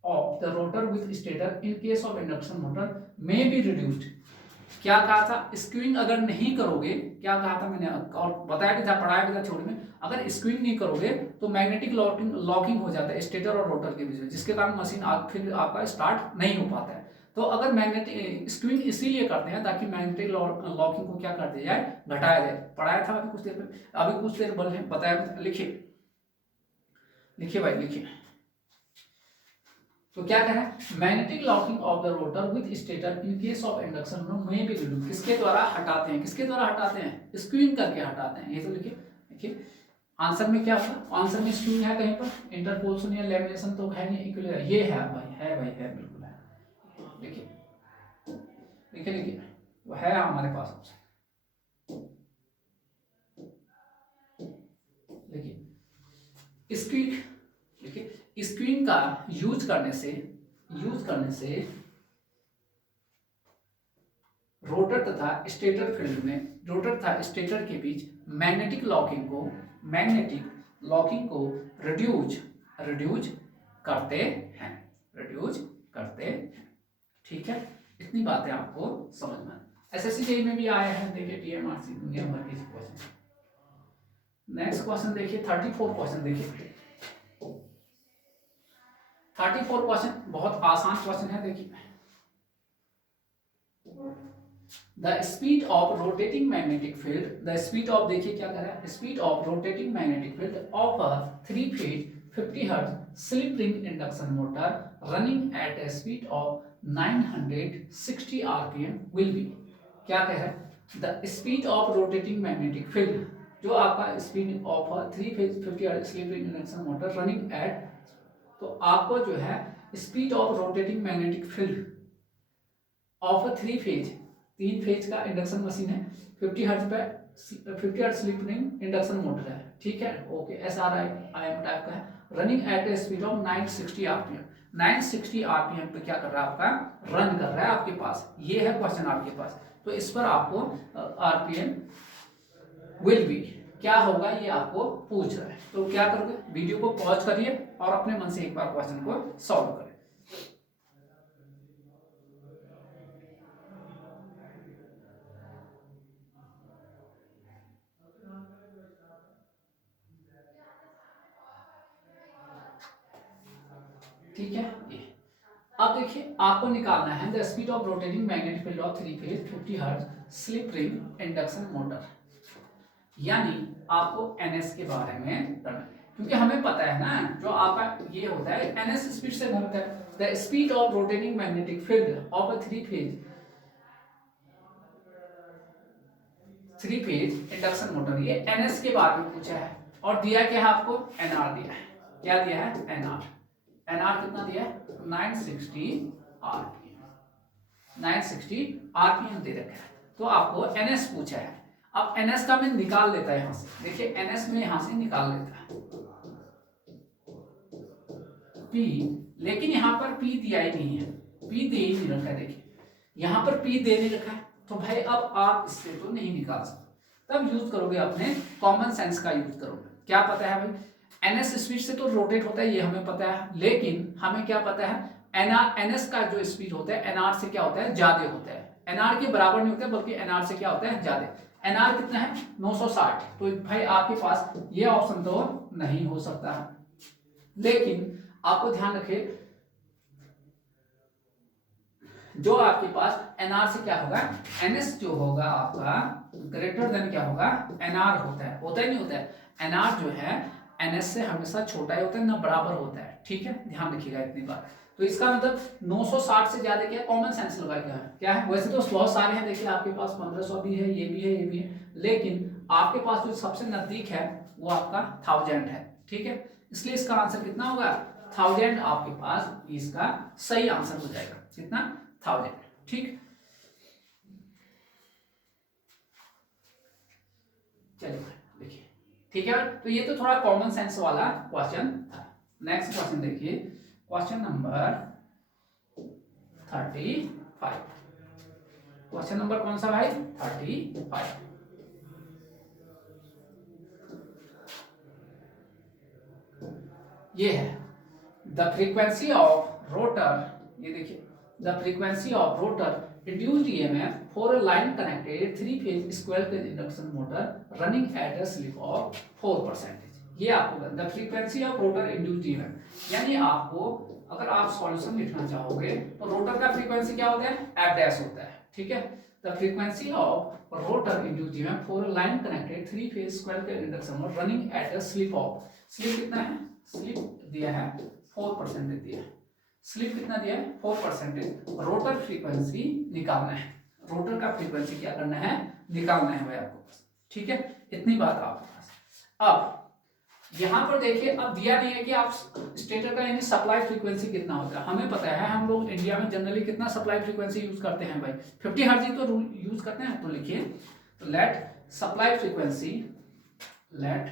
of the rotor with stator in case of induction motor में बी रिड्यूस्ड। क्या कहा था, स्क्यूइंग अगर नहीं करोगे, क्या कहा था मैंने और बताया भी था, पढ़ाया भी था थ्योरी में, अगर स्क्यूइंग नहीं करोगे तो मैग्नेटिक लॉकिंग हो जाता है स्टेटर और रोटर के बीच में, जिसके कारण मशीन फिर आपका स्टार्ट नहीं हो पाता है। तो अगर मैग्नेटिक स्क्यूइंग इसीलिए करते हैं ताकि मैग्नेटिक लॉकिंग को क्या कर दिया जाए, घटाया जाए। पढ़ाया था अभी कुछ देर पहले, अभी कुछ देर बल है बताया, लिखिए लिखिए भाई लिखिए। तो क्या कह रहा है, magnetic locking of the rotor with stator in case of induction में भी रिड्यूस, किसके द्वारा हटाते हैं, किसके द्वारा हटाते हैं स्क्यूइंग करके हटाते हैं, ये तो लिखिए। देखिए आंसर में क्या होगा, आंसर में स्क्यूइंग है कहीं पर, इंटरपोलेशन या लैमिनेशन तो है नहीं, इक्वल ये है भाई, है भाई है बिल्कुल है, देखिए देखिए लिखिए वो है हमारे पास ऑप्शन। देखिए स्क्यूइंग, देखिए स्क्रीन का यूज करने से तथा स्टेटर फील्ड में, रोटर तथा स्टेटर के बीच मैग्नेटिक लॉकिंग को रिड्यूज करते हैं, ठीक है। इतनी बातें आपको समझना। एसएससी जेईई में भी आया है, देखिए टीएमआरसी दुनिया भर के क्वेश्चन। नेक्स्ट क्वेश्चन देखिए 34 क्वेश्चन देखिए। 34 क्वेश्चन बहुत आसान क्वेश्चन है, देखिए। The speed of rotating magnetic field, the speed of, देखिए क्या कह रहा है, speed of rotating magnetic field of a 3 phase 50 hertz slip ring induction motor running at A speed of 960 RPM will be. क्या कह रहा है, the speed of rotating magnetic field, जो आपका speed of 3 phase 50 hertz slip ring induction motor running at, तो आपको जो है speed of rotating magnetic field of 3 phase, 3 phase का इंडक्शन मशीन है, 50 हर्ट्ज पे 50 hertz slip ring induction motor है, ठीक है, ओके, SRIM टाइप का है, running at A speed of 960 RPM. 960 RPM पे क्या कर रहा है, आपका रन कर रहा है आपके पास, ये है क्वेश्चन आपके पास। तो इस पर आपको आरपीएम विल बी क्या होगा ये आपको पूछ रहा है। तो क्या करोगे, वीडियो को पॉज करिए और अपने मन से एक बार क्वेश्चन को सॉल्व करें। ठीक है, ये अब देखिए आपको निकालना है the speed of rotating magnetic field of 3 phase 50 hertz slip ring induction motor, यानी आपको एनएस के बारे में करना है, क्योंकि हमें पता है ना जो आपका ये होता है एनएस स्पीड से घूमता है। The speed of rotating magnetic field of a 3 phase induction motor, ये एनएस के बारे में पूछा है और दिया क्या है आपको, एनआर दिया है। क्या दिया है, एनआर कितना दिया है, 960 आरपीएम, 960 आरपीएम दे रखा है। तो आपको एनएस पूछा है। अब एनएस का मैं निकाल लेता है यहां से, देखिए एनएस में यहां से निकाल लेता है पी, लेकिन यहां पर पी दिया ही नहीं है, पी दे ही नहीं रखा है, देखिए यहां पर पी दे नहीं रखा है, तो भाई अब आप इससे तो नहीं निकाल सकते, तब यूज करोगे अपने कॉमन सेंस का यूज करोगे। क्या पता है भाई, एनएस स्पीड से तो रोटेट होता है, ये हमें पता है, लेकिन हमें क्या पता है, एनआर एनएस का जो स्पीड होता है एनआर से क्या होता है, ज्यादा होता है, एनआर के बराबर नहीं होता है, बल्कि एनआर से क्या होता है, ज्यादा। एनआर कितना है, 960, तो भाई आपके पास ये ऑप्शन तो नहीं हो सकता है। लेकिन आपको ध्यान रखिए, जो आपके पास एनआर से क्या होगा, एनएस जो होगा आपका ग्रेटर देन क्या होगा, एनआर होता है नहीं होता है, एनआर जो है एनएस से हमेशा छोटा ही होता है, ना बराबर होता है, ठीक है, ध्यान रखिएगा इतनी बात। तो इसका मतलब 960 से ज्यादा क्या, कॉमन सेंस लगाएगा, क्या है, वैसे तो बहुत सारे हैं, देखिए आपके पास 1500 भी है, ये भी है, ये भी है, लेकिन आपके पास जो सबसे नजदीक है वो आपका 1000 है, ठीक है, इसलिए इसका आंसर कितना होगा, 1000 आपके पास इसका सही आंसर हो जाएगा, कितना, 1000, ठीक। चलिए देखिए, ठीक है, तो ये तो थोड़ा कॉमन सेंस वाला क्वेश्चन था। नेक्स्ट क्वेश्चन देखिए, क्वेश्चन नंबर 35, क्वेश्चन नंबर कौन सा भाई, 35। ये है द फ्रीक्वेंसी ऑफ रोटर, ये देखिए the frequency of rotor induced EMF for a line connected 3 phase square phase induction motor running at a slip of 4%। ये आपको the frequency of rotor induced EMF, यानी आपको अगर आप सॉल्यूशन लिखना चाहोगे तो रोटर का फ्रीक्वेंसी क्या होता है, एफ डैश होता है, ठीक है। The frequency of rotor induced EMF for a line connected 3 phase square phase induction motor running at a slip of, slip कितना है, स्लिप दिया है 4% दिया है, स्लिप कितना दिया है 4%, रोटर फ्रीक्वेंसी निकालना है, रोटर का फ्रीक्वेंसी क्या करना है, निकालना है भाई आपको, ठीक है, इतनी बात आपके पास। अब यहां पर देखिए, अब दिया नहीं है कि आप स्टेटर का यानी सप्लाई फ्रीक्वेंसी कितना होता है, हमें पता है हम लोग इंडिया में जनरली कितना सप्लाई फ्रीक्वेंसी यूज करते हैं भाई, 50 हर्ट्ज ही तो यूज करते हैं, तो लिखिए, तो let supply frequency, let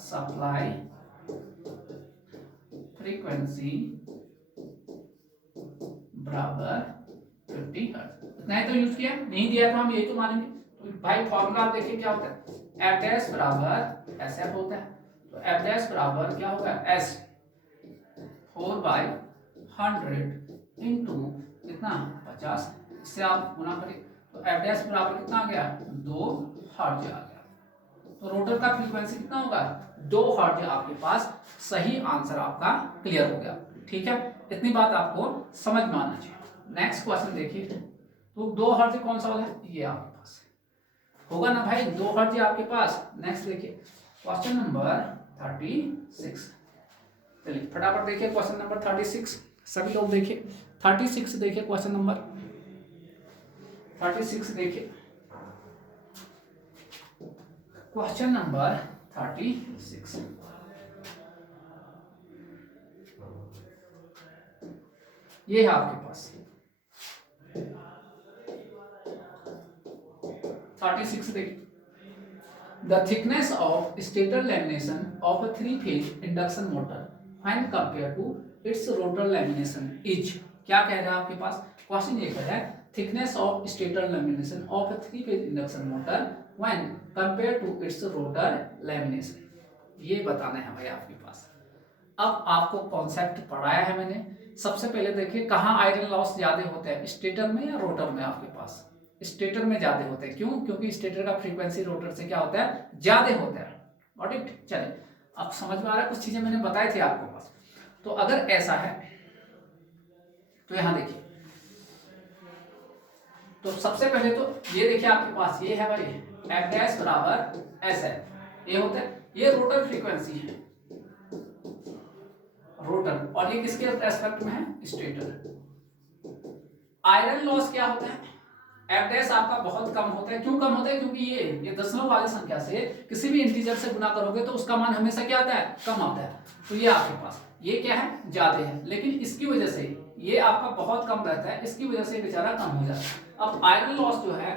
supply frequency बराबर 50 हर्ट्ज। इतना ही तो यूज किया, नहीं दिया तो हम यही तो मानेंगे। तो भाई फॉर्मूला आप देखिए क्या होता है, एफ डैश बराबर एस एफ होता है। तो एफ डैश बराबर क्या होगा, एस 4/100 इंटू कितना 50, इससे आप गुना करें तो एफ डैश बराबर कितना आ गया, 2 हर्ट्ज आ गया। तो रोटर का फ्रीक्वेंसी कितना होगा, 2 हर्ट्ज आपके पास। सही आंसर आपका क्लियर हो गया। ठीक है, इतनी बात आपको समझ में आना चाहिए। नेक्स्ट क्वेश्चन देखिए, तो 2 हर्ट्ज कौन सा वाला है, ये आपके पास होगा ना भाई, 2 हर्ट्ज आपके पास। नेक्स्ट देखिए क्वेश्चन नंबर 36। चलिए फटाफट देखिए क्वेश्चन नंबर 36, सभी लोग देखिए 36 देखिए, क्वेश्चन नंबर 36 देखिए, क्वेश्चन नंबर 36। ये है आपके पास 36 देखिए, the thickness of stator lamination of a three phase induction motor when compare to its rotor lamination is. क्या कह रहा है आपके पास, क्वेश्चन ये कह रहा है thickness of stator lamination of a three phase induction motor when compare to its rotor lamination, ये बताना है भाई आपके पास। अब आपको कॉन्सेप्ट पढ़ाया है मैंने। सबसे पहले देखिए कहाँ आयरन लॉस ज्यादा होता है, स्टेटर में या रोटर में। आपके पास स्टेटर में ज्यादा होते हैं, क्यों, क्योंकि स्टेटर का फ्रीक्वेंसी रोटर से क्या होता है, ज्यादा होता है। Got it. चलिए अब समझ में आ रहा है, कुछ चीजें मैंने बताई थी आपको पास। तो अगर ऐसा है तो यहां देखिए, तो सबसे पहले तो ये देखिए आपके पास ये है भाई एफ डैश बराबर एस है, ये होता है, ये रोटर फ्रीक्वेंसी है, रोटर, और ये किसके रेस्पेक्ट में है, स्टेटर। आयरन लॉस क्या होता है, एफ डैश आपका बहुत कम होता है। क्यों कम होता है, क्योंकि ये दशमलव वाली संख्या से किसी भी इंटीजर से गुना करोगे तो उसका मान हमेशा क्या आता है, कम आता है। तो ये आपके पास ये क्या है, ज्यादा है, लेकिन इसकी वजह से ये आपका बहुत कम रहता है, इसकी वजह से बेचारा कम हो जाता है। अब आयरन लॉस जो है,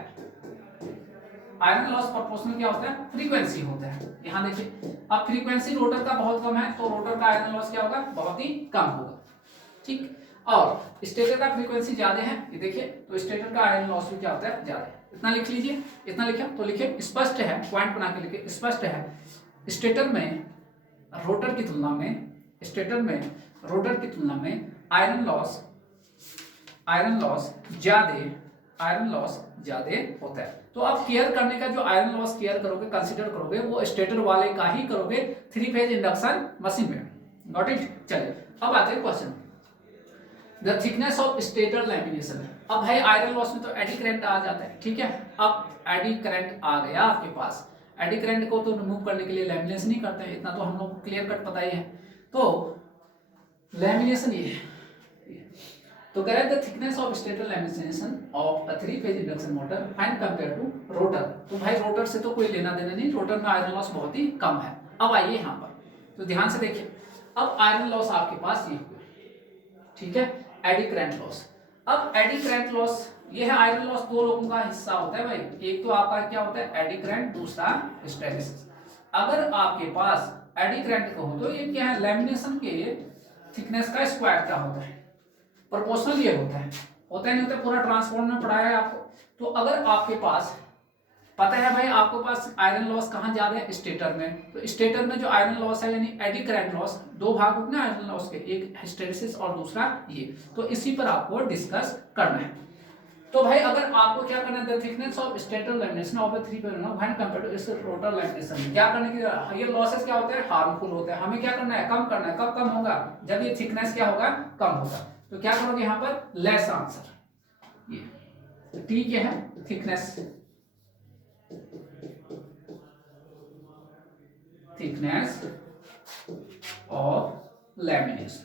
आयरन लॉस प्रोपोर्शनल क्या होता है, फ्रीक्वेंसी होता है। यहां देखिए अब फ्रीक्वेंसी रोटर का बहुत कम है, तो रोटर का आयरन लॉस क्या होगा, बहुत ही कम होगा। ठीक, और स्टेटर का फ्रीक्वेंसी ज्यादा है, ये देखिए, तो स्टेटर का आयरन लॉस भी क्या होता है, ज्यादा है। इतना लिख लीजिए, इतना लिखा तो लिखिए, स्पष्ट है, पॉइंट बना के लिखिए, स्पष्ट है। स्टेटर में रोटर की तुलना में, स्टेटर में रोटर की तुलना में आयरन लॉस ज्यादा होता है। तो आप केयर करने का, जो आयरन लॉस केयर करोगे, कंसीडर करोगे, वो स्टेटर वाले का ही करोगे 3-फेज इंडक्शन मशीन में। Got it. चलिए अब आते हैं question, the thickness of stator lamination. अब भाई आयरन लॉस में तो एडी करंट आ जाता है, ठीक है। अब एडी करंट आ गया आपके पास, एडी करंट को तो रिमूव करने के लिए लैमिनेशन ही करते हैं, इतना तो हम लोग को क्लियर कट पता ही है। तो लैमिनेशन ये है, तो कह रहे हैं the thickness of stator lamination of a three phase induction motor when compare to rotor. तो भाई रोटर से तो कोई लेना देना नहीं, रोटर में आयरन लॉस बहुत ही कम है। अब आइए यहाँ पर, तो ध्यान से देखिए, अब आयरन लॉस आपके पास ये हुआ, ठीक है, एडी करंट लॉस। अब एडी करंट लॉस ये है, आयरन लॉस दो लोगों का हिस्सा होता है भाई, एक तो आपका क्या होता है एडी करंट, दूसरा हिस्टैरिसीस। अगर आपके पास एडी करंट को हो तो ये क्या है, लैमिनेशन के थिकनेस का स्क्वायर क्या होता है, प्रोपोर्शनल ये होता है, होता है नहीं होता, पूरा ट्रांसफॉर्म में पढ़ाया है आपको। तो अगर आपके पास पता है भाई, आपके पास आयरन लॉस कहाँ ज्यादा है, स्टेटर में, तो स्टेटर में जो आयरन लॉस है यानी एडी करंट लॉस, दो भाग होते हैं आयरन लॉस के, एक हिस्टैरिसीस और दूसरा ये, तो इसी पर आपको डिस्कस करना है। तो भाई अगर आपको क्या करना है, the thickness of stator lamination of three phase when compared to its rotor lamination, क्या करने की, ये लॉसेस क्या होते हैं, हार्मफुल होते हैं, हमें क्या करना है, कम करना है। कब कम होगा, जब ये थिकनेस क्या होगा, कम होगा। तो क्या करोगे यहाँ पर, लेस आंसर, ये टी क्या है, thickness of lamination,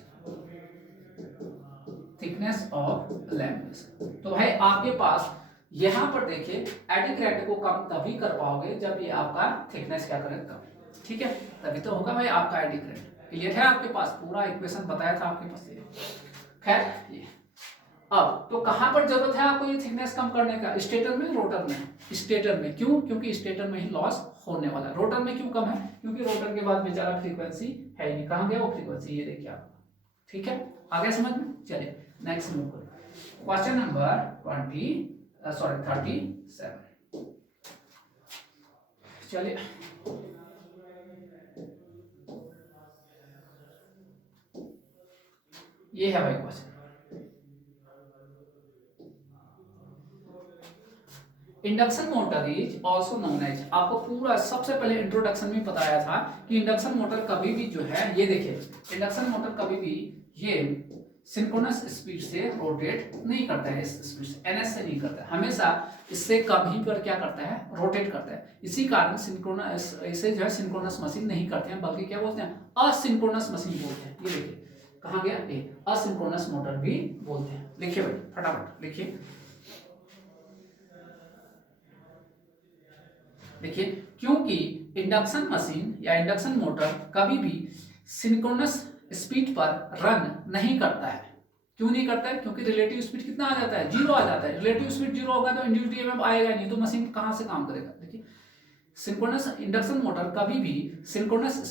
thickness of lamination. तो भाई आपके पास यहां पर देखिए एडी करंट को कम तभी कर पाओगे जब ये आपका थिकनेस क्या करे, कम, ठीक है, तभी तो होगा भाई आपका एडी करंट। क्लियर है आपके पास, पूरा इक्वेशन बताया था आपके पास ये। खैर ये अब तो कहां पर जरूरत है आपको ये थिकनेस कम करने का, स्टेटर में, रोटर में। स्टेटर में क्यों, क्योंकि स्टेटर में ही लॉस होने वाला है। रोटर में क्यों कम है, क्योंकि रोटर के बाद बेचारा फ्रीक्वेंसी है ही नहीं, कहां गया वो फ्रीक्वेंसी, ये देखिए आप, ठीक है, आ गया समझ में। चलिए नेक्स्ट मूव करो, क्वेश्चन नंबर 37। चलिए ये है भाई question. Induction motor is also known as, आपको पूरा सबसे पहले इंट्रोडक्शन में बताया था कि इंडक्शन मोटर कभी भी जो है, ये देखिए इंडक्शन मोटर कभी भी ये सिंक्रोनस स्पीड से रोटेट नहीं करता है, इस स्पीड से एनएस से नहीं करता है, हमेशा इससे कभी पर क्या करता है, रोटेट करता है। इसी कारण सिंक्रोनस इसे जो है सिंक्रोनस मशीन नहीं करते हैं, बल्कि क्या बोलते हैं, असिंक्रोनस मशीन बोलते हैं। ये देखिए कहाँ गया, ये असिंक्रोनस मोटर भी बोलते हैं। लिखिए भाई फटाफट लिखिए। देखिए क्योंकि इंडक्शन मशीन या इंडक्शन मोटर कभी भी सिंक्रोनस स्पीड पर रन नहीं करता है। क्यों नहीं करता है, क्योंकि रिलेटिव स्पीड कितना आ जाता है, जीरो आ जाता है। रिलेटिव स्पीड जीरो होगा तो इंड्यूस्ड ईएमएफ आएगा नहीं, तो मशीन कहां से काम करेगा। देखिए सिंक्रोनस इंडक्शन मोटर कभी भी सिंक्रोनस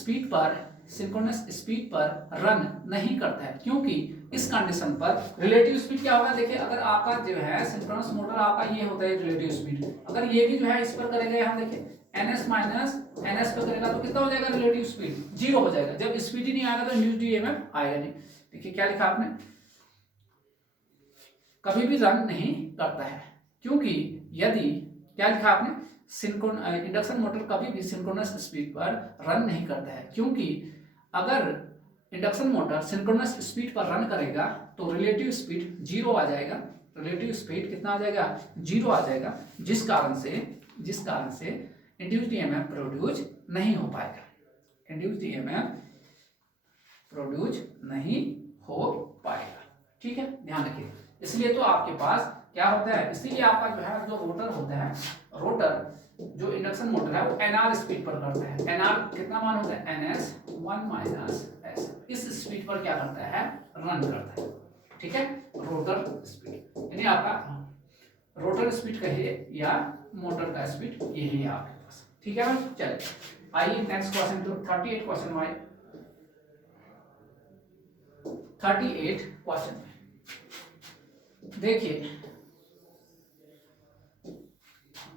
स्पीड पर रन नहीं करता है, क्योंकि इस कंडीशन पर रिलेटिव स्पीड क्या होगा। देखिए अगर आपका जो है सिंक्रोनस मोटर आपका ये होता है रिलेटिव स्पीड, अगर ये भी जो है इस पर करेंगे हम, देखिए ns माइनस ns पे करेगा तो कितना हो जाएगा, रिलेटिव स्पीड जीरो हो जाएगा। जब स्पीड ही नहीं आएगा तो इंड्यूस्ड ईएमएफ आएगा नहीं। देखिए क्या लिखा आपने, कभी भी रन नहीं करता है, क्योंकि यदि क्या लिखा आपने, इंडक्शन मोटर कभी भी सिंक्रोनस स्पीड पर रन नहीं करता है, क्योंकि अगर इंडक्शन मोटर सिंक्रोनस स्पीड पर रन करेगा तो रिलेटिव स्पीड जीरो आ जाएगा। रिलेटिव स्पीड कितना आ जाएगा, जीरो आ जाएगा, जिस कारण से इंड्यूस्ड ईएमएफ प्रोड्यूस नहीं हो पाएगा। इंड्यूस्ड ईएमएफ प्रोड्यूस नहीं हो पाएगा। ठीक है, ध्यान रखिए। इसलिए तो आपके पास क्या होता है, इसीलिए आपका जो है जो रोटर होता है, रोटर जो इंडक्शन मोटर है वो एनआर स्पीड पर करता है। एनआर कितना मान होता है, एनएस 1 माइनस एस, इस स्पीड पर क्या करता है, रन करता है। ठीक है, रोटर स्पीड यानी आपका रोटर स्पीड कहिए या मोटर का स्पीड, यही है आपके पास। ठीक है भाई, चलिए आइए नेक्स्ट क्वेश्चन तो 38 क्वेश्चन वाई 38 क्वेश्चन देखिए,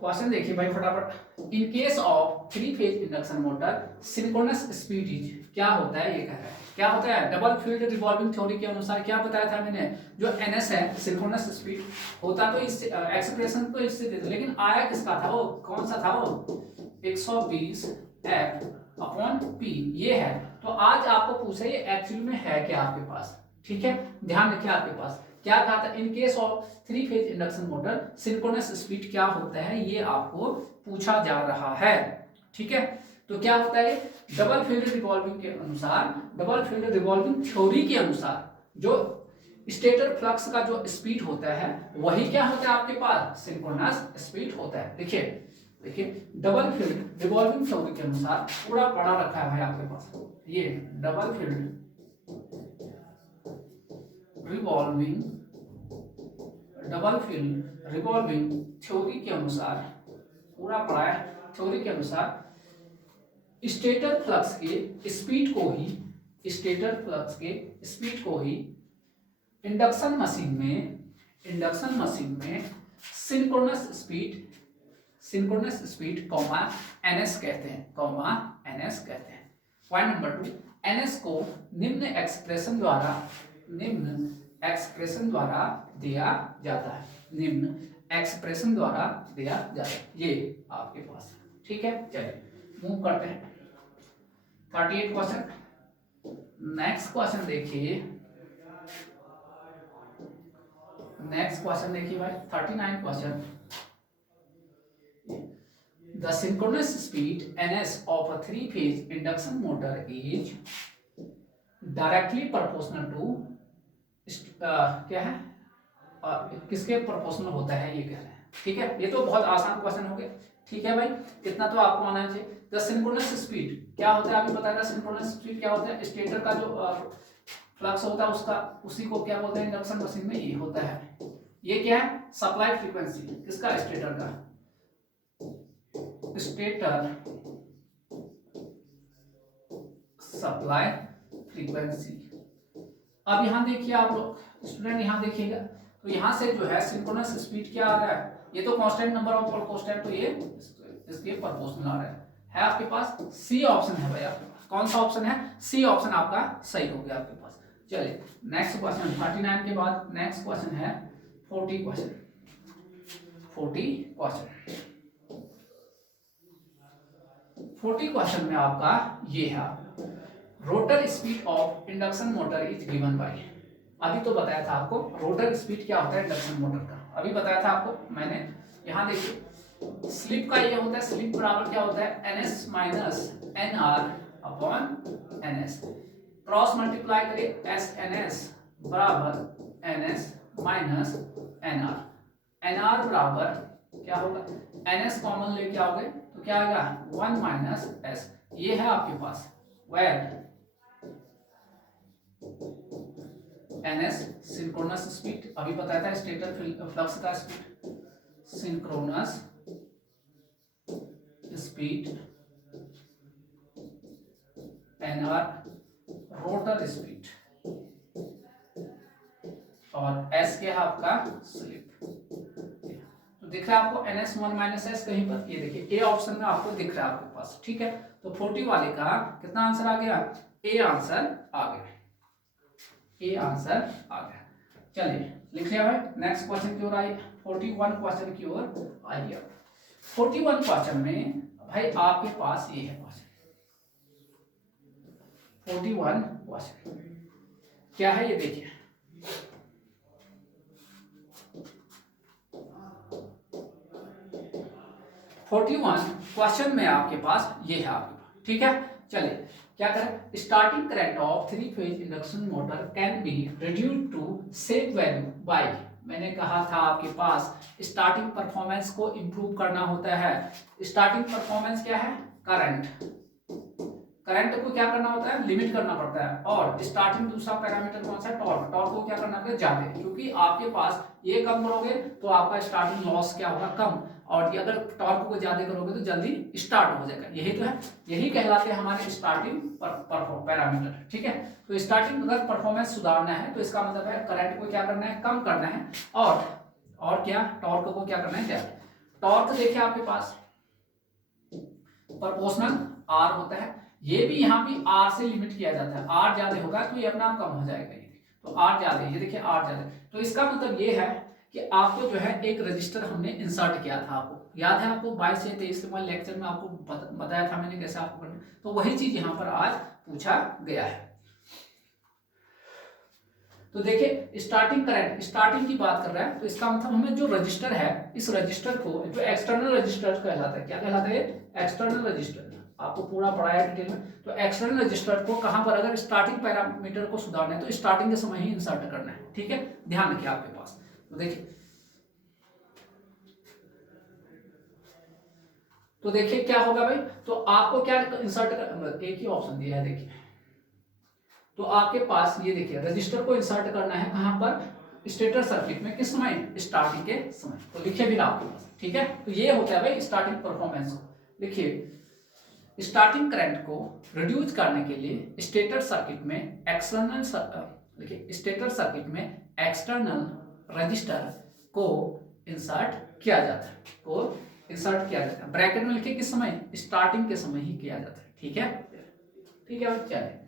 क्वेश्चन देखिए भाई फटाफट। इन case of 3 phase induction motor synchronous speed is, क्या होता है ये कह रहा है, क्या होता है, डबल फील्ड रिवॉल्विंग थ्योरी के अनुसार क्या बताया था मैंने, जो एनएस है सिंक्रोनस स्पीड होता तो इससे एक्सप्रेशन तो इससे देते, लेकिन आया किसका था, वो कौन सा था, वो 120 एफ अपॉन पी ये है। तो आज आपको पूछा ये एक्चुअल में है क्या आपके पास। ठीक है, ध्यान रखिए आपके पास क्या कहा था, इन case of 3 phase induction motor synchronous speed क्या होता है ये आपको पूछा जा रहा है। ठीक है, तो क्या होता है, डबल फील्ड रिवॉल्विंग के अनुसार, डबल फील्ड रिवॉल्विंग थ्योरी के अनुसार जो स्टेटर फ्लक्स का जो स्पीड होता है वही क्या होता है आपके पास, सिंक्रोनस स्पीड होता है। देखिए देखिए डबल फील्ड रिवॉल्विंग थ्योरी के अनुसार पूरा पढ़ा रखा है भाई आपके पास, ये डबल फील्ड रिवॉल्विंग थ्योरी के अनुसार पूरा पढ़ा है। थ्योरी के अनुसार स्टेटर फ्लक्स के स्पीड को ही इंडक्शन मशीन में सिंक्रोनस स्पीड कॉमा एनएस कहते हैं, पॉइंट नंबर 2, एनएस को निम्न एक्सप्रेशन द्वारा दिया जाता है, ये आपके पास। ठीक है, चलिए मूव करते हैं 38 क्वेश्चन। नेक्स्ट क्वेश्चन देखिए भाई 39 question. The synchronous speed ns of a 3-phase induction motor is directly proportional to क्या है, किसके प्रोपोर्शनल होता है ये कह रहे हैं। ठीक है, ये तो बहुत आसान क्वेश्चन हो गया। ठीक है भाई, कितना तो आपको आना चाहिए। द सिंक्रोनस स्पीड क्या होता है, आपको बताया था सिंक्रोनस स्पीड क्या होता है, स्टेटर का जो फ्लक्स होता है उसका, उसी को क्या बोलते हैं इंडक्शन मशीन में ये होता है। ये क्या है, सप्लाई फ्रीक्वेंसी किसका, स्टेटर का, स्टेटर सप्लाई फ्रीक्वेंसी। अब यहां देखिए आप लोग स्टूडेंट, यहां देखिएगा तो यहाँ से जो है सिंक्रोनस स्पीड क्या आ रहा है, ये तो constant number of pole constant, तो ये इसके प्रोपोर्शनल आ रहा है आपके पास। सी ऑप्शन है भाई आपके पास, कौन सा ऑप्शन है, सी ऑप्शन आपका सही हो गया आपके पास। चलिए नेक्स्ट क्वेश्चन 39 के बाद नेक्स्ट क्वेश्चन है 40 क्वेश्चन। 40 क्वेश्चन में आपका ये है, rotor speed of induction motor is given by. अभी तो बताया था आपको रोटर स्पीड क्या होता है इंडक्शन मोटर का, अभी बताया था आपको मैंने। यहाँ देखिए स्लिप का ये होता है, स्लिप बराबर क्या होता है ns minus N R upon N S, cross multiply करिए एस एन एस बराबर N S minus N R बराबर क्या होगा, एन एस कॉमन लेके आओगे तो क्या आएगा 1 माइनस एस। ये है आपके पास वेयर ns सिंक्रोनस स्पीड, अभी बताया था स्टेटर फ्लक्स का speed, synchronous speed, nr rotor speed, और s के है आपका स्लिप। तो दिख रहा है आपको ns 1 माइनस एस कहीं पर, ये देखिए ए ऑप्शन में आपको दिख रहा है आपके पास, ठीक है। तो 40 वाले का कितना आंसर आ गया, ए आंसर आ गया, ए आंसर आ गया। चलिए लिख लिया भाई, नेक्स्ट क्वेश्चन की ओर आइए, 41 क्वेश्चन की ओर आइए। 41 क्वेश्चन में भाई आपके पास ये है क्वेश्चन, 41 क्वेश्चन क्या है ये देखिए, क्वेश्चन में आपके पास ये है आपके पास, ठीक है। चलिए क्या करें, starting current of 3 phase induction motor can be reduced to same value by, मैंने कहा था आपके पास स्टार्टिंग परफॉर्मेंस को इंप्रूव करना होता है। स्टार्टिंग परफॉर्मेंस क्या है, करंट को क्या करना होता है, लिमिट करना पड़ता है, और स्टार्टिंग दूसरा पैरामीटर कौन सा है, टॉर्क, टॉर्क को क्या करना है ज्यादा, क्योंकि आपके पास ये कम करोगे तो आपका स्टार्टिंग लॉस क्या होगा कम, और अगर टॉर्क को ज्यादा करोगे तो जल्दी स्टार्ट हो जाएगा, यही तो है, यही कहलाते हैं हमारे स्टार्टिंग पैरामीटर, ठीक है। तो स्टार्टिंग अगर परफॉर्मेंस सुधारना है तो इसका मतलब है करंट को क्या करना है, कम करना है, और क्या टॉर्क को क्या करना है ज्यादा। टॉर्क देखिए आपके पास प्रोपोर्शनल आर होता है, ये भी यहाँ भी आर से लिमिट किया जाता है, आर ज्यादा होगा तो ये अपना कम हो जाएगा, ये तो आर ज्यादा, ये देखिए आर ज्यादा, तो इसका मतलब ये है कि आपको जो है एक रजिस्टर हमने इंसर्ट किया था, आपको याद है, आपको 22 से 23 वाले लेक्चर में आपको बताया था मैंने कैसे आपको करना, तो वही चीज यहाँ पर आज पूछा गया है। तो देखिए स्टार्टिंग करंट, स्टार्टिंग की बात कर रहा है, तो इसका मतलब हमें जो रजिस्टर है, इस रजिस्टर को जो एक्सटर्नल रजिस्टर कहलाता है, क्या कहलाता है, एक्सटर्नल रजिस्टर, आपको पूरा पढ़ाया डिटेल में। तो एक्सटर्नल रजिस्टर को कहां पर अगर स्टार्टिंग पैरामीटर को सुधारना है तो स्टार्टिंग के समय ही इंसर्ट करना है, ठीक है, ध्यान रखिए आपके पास। तो देखिए क्या होगा भाई, तो आपको क्या इंसर्ट कर, एक ही ऑप्शन दिया है देखिए, तो आपके पास ये देखिए रजिस्टर को इंसर्ट करना है कहां पर, स्टेटर सर्किट में, किस समय, स्टार्टिंग के समय, तो लिखिए भी आपके पास, ठीक है। तो ये होता है भाई स्टार्टिंग परफॉर्मेंस को, लिखिए स्टार्टिंग करंट को रिड्यूस करने के लिए स्टेटर सर्किट में एक्सटर्नल, देखिए स्टेटर सर्किट में एक्सटर्नल रजिस्टर को इंसर्ट किया जाता है, ब्रैकेट में लिखिए किस समय, स्टार्टिंग के समय ही किया जाता है, ठीक है, ठीक है। चलिए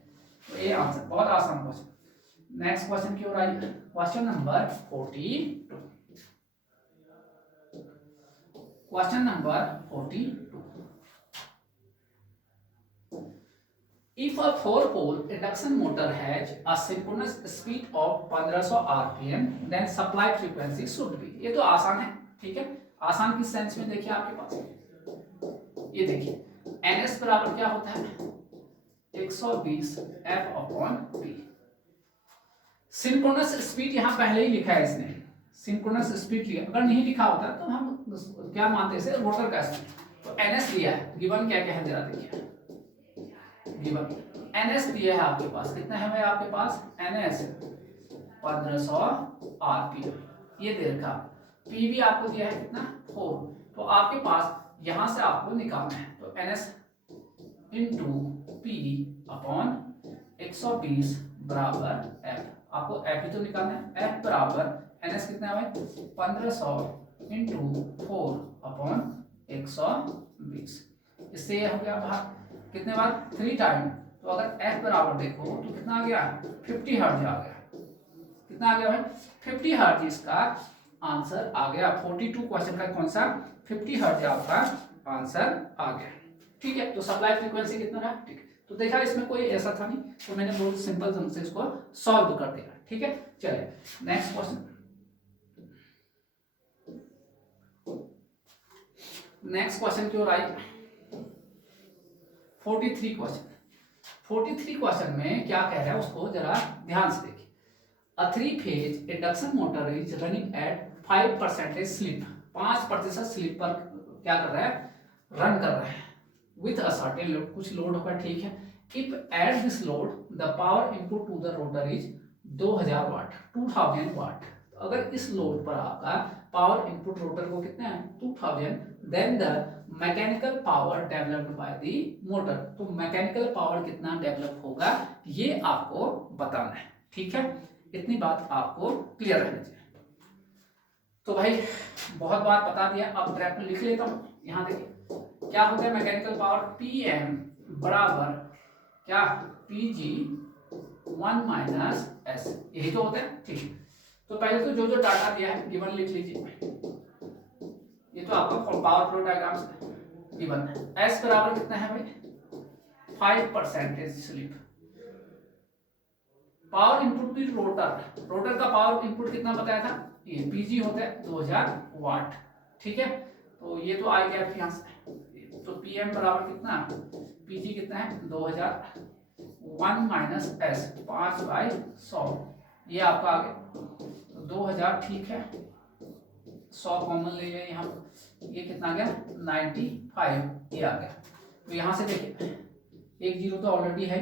तो ये आंसर बहुत आसान क्वेश्चन। नेक्स्ट क्वेश्चन की ओर आइए, question number 42, question number 42, if a 4-pole induction motor has a synchronous speed of 1500 rpm then supply frequency should be, ये तो आसान है, ठीक है, आसान किस सेंस में, देखिए आपके पास ये देखिए ns बराबर क्या होता है 120 f upon p, synchronous speed यहां पहले ही लिखा है इसने, सिंक्रोनस स्पीड लिखा, अगर नहीं लिखा होता तो हम क्या मानते हैं, रोटर का स्पीड, तो ns दिया है, गिवन क्या कह दे रहा देखिए, गिवन ns दिया है आपके पास, कितना है भाई आपके पास ns 1500 rpm, ये दे रखा, p भी आपको दिया है कितना 4, तो आपके पास यहां से आपको निकालना है, तो ns इंटू p अपॉन 120 बराबर f, आपको f भी तो निकालना है, f बराबर NS कितना है भाई 1500 इंटू 4/120। इससे ये हो गया भाग कितने बार 3 टाइम। तो अगर F बराबर देखो तो कितना आ गया 50 हर्ट्ज आ गया। कितना आ गया भाई 50 हर्ट्ज इसका आंसर आ गया। 42 क्वेश्चन का कौन सा 50 हर्ट्ज आपका आंसर आ गया। ठीक है, तो सप्लाई फ्रीक्वेंसी कितना रहा। ठीक है, तो देखा इसमें कोई ऐसा था नहीं, तो मैंने बहुत सिंपल ढंग से इसको सॉल्व कर दिया। ठीक है, चलिए नेक्स्ट क्वेश्चन। नेक्स्ट क्वेश्चन की ओर आई 43 क्वेश्चन। 43 क्वेश्चन में क्या कह रहा है उसको जरा ध्यान से देखिए। A 3 phase induction motor is running at 5% slip, 5% slip पर क्या कर रहा है रन कर रहा है विथ अ सर्टेन लोड, कुछ लोड होगा। ठीक है, if at this load the power input to the rotor is 2000 watt 2000 watt. अगर इस लोड पर आपका पावर इनपुट रोटर को कितना है 2000, then the mechanical power developed by the motor. तो मैकेनिकल पावर कितना डेवलप होगा ये आपको बताना है। ठीक है, इतनी बात आपको क्लियर रहनी चाहिए। तो भाई बहुत बार बता दिया, अब डायरेक्ट लिख लेता हूँ। यहाँ देखिए क्या होता है मैकेनिकल पावर PM बराबर क्या PG 1 - S, यही तो होता है। ठीक है, तो पहले तो जो जो डाटा दिया है गिवन लिख लीजिए। ये तो आपका पावर फ्लो डायग्राम से गिवन है। S बराबर कितना है भाई 5% स्लिप। पावर इनपुट भी रोटर, रोटर का पावर इनपुट कितना बताया था ये PG होता है 2000 वाट। ठीक है, तो ये तो आ गया फिर यहाँ से। तो PM बराबर कितना PG कितना है 2000 1 - S 5/100, ये आपका आ गया 2000। ठीक है, 100 कॉमन ले लिया यहाँ, ये कितना आ गया 95, ये आ गया। तो यहाँ से देखिए एक जीरो तो ऑलरेडी है,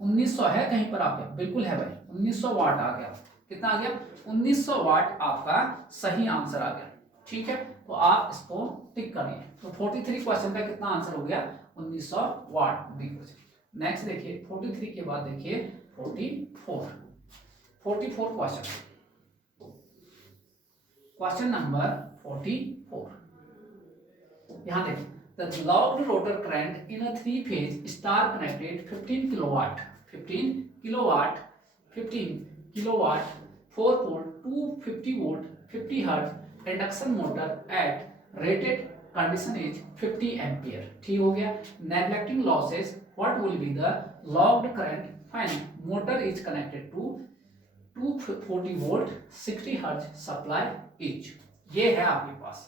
1900 है कहीं पर आपके, बिल्कुल है भाई 1900 वाट आ गया। कितना आ गया 1900 वाट आपका सही आंसर आ गया। ठीक है, तो आप इसको टिक करिए। तो 43 क्वेश्चन का कितना आंसर हो गया 1900 वाट बी क्वेश्चन। नेक्स्ट देखिए 43 के बाद देखिए 44 क्वेश्चन। क्वेश्चन नंबर 44, यहां देखिए the logged rotor current in a 3-phase star connected 15 kilowatt 4 pole 250 volt 50 hertz induction motor at rated condition is 50 ampere। ठीक हो गया। neglecting losses, what will be the logged current when motor is connected to 240 volt 60 hertz supply each। ये है आपके पास।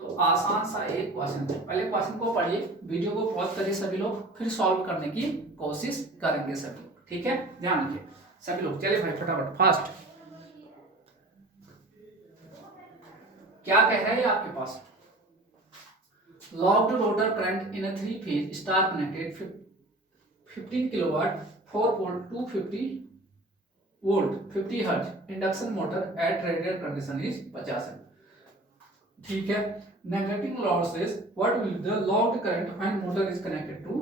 तो आसान सा एक क्वेश्चन है, पहले क्वेश्चन को पढ़िए, वीडियो को पॉज करिए सभी लोग, फिर सॉल्व करने की कोशिश करेंगे सभी लोग। ठीक है, ध्यान रखिए सभी लोग। चलिए भाई फटाफट फास्ट। क्या कह रहा है आपके पास locked rotor current in a 3-phase star connected 15 kilowatt 4 pole 250 volt 50 hertz induction motor at radial condition is 50। ठीक है, neglecting losses, what will the locked current when motor is connected to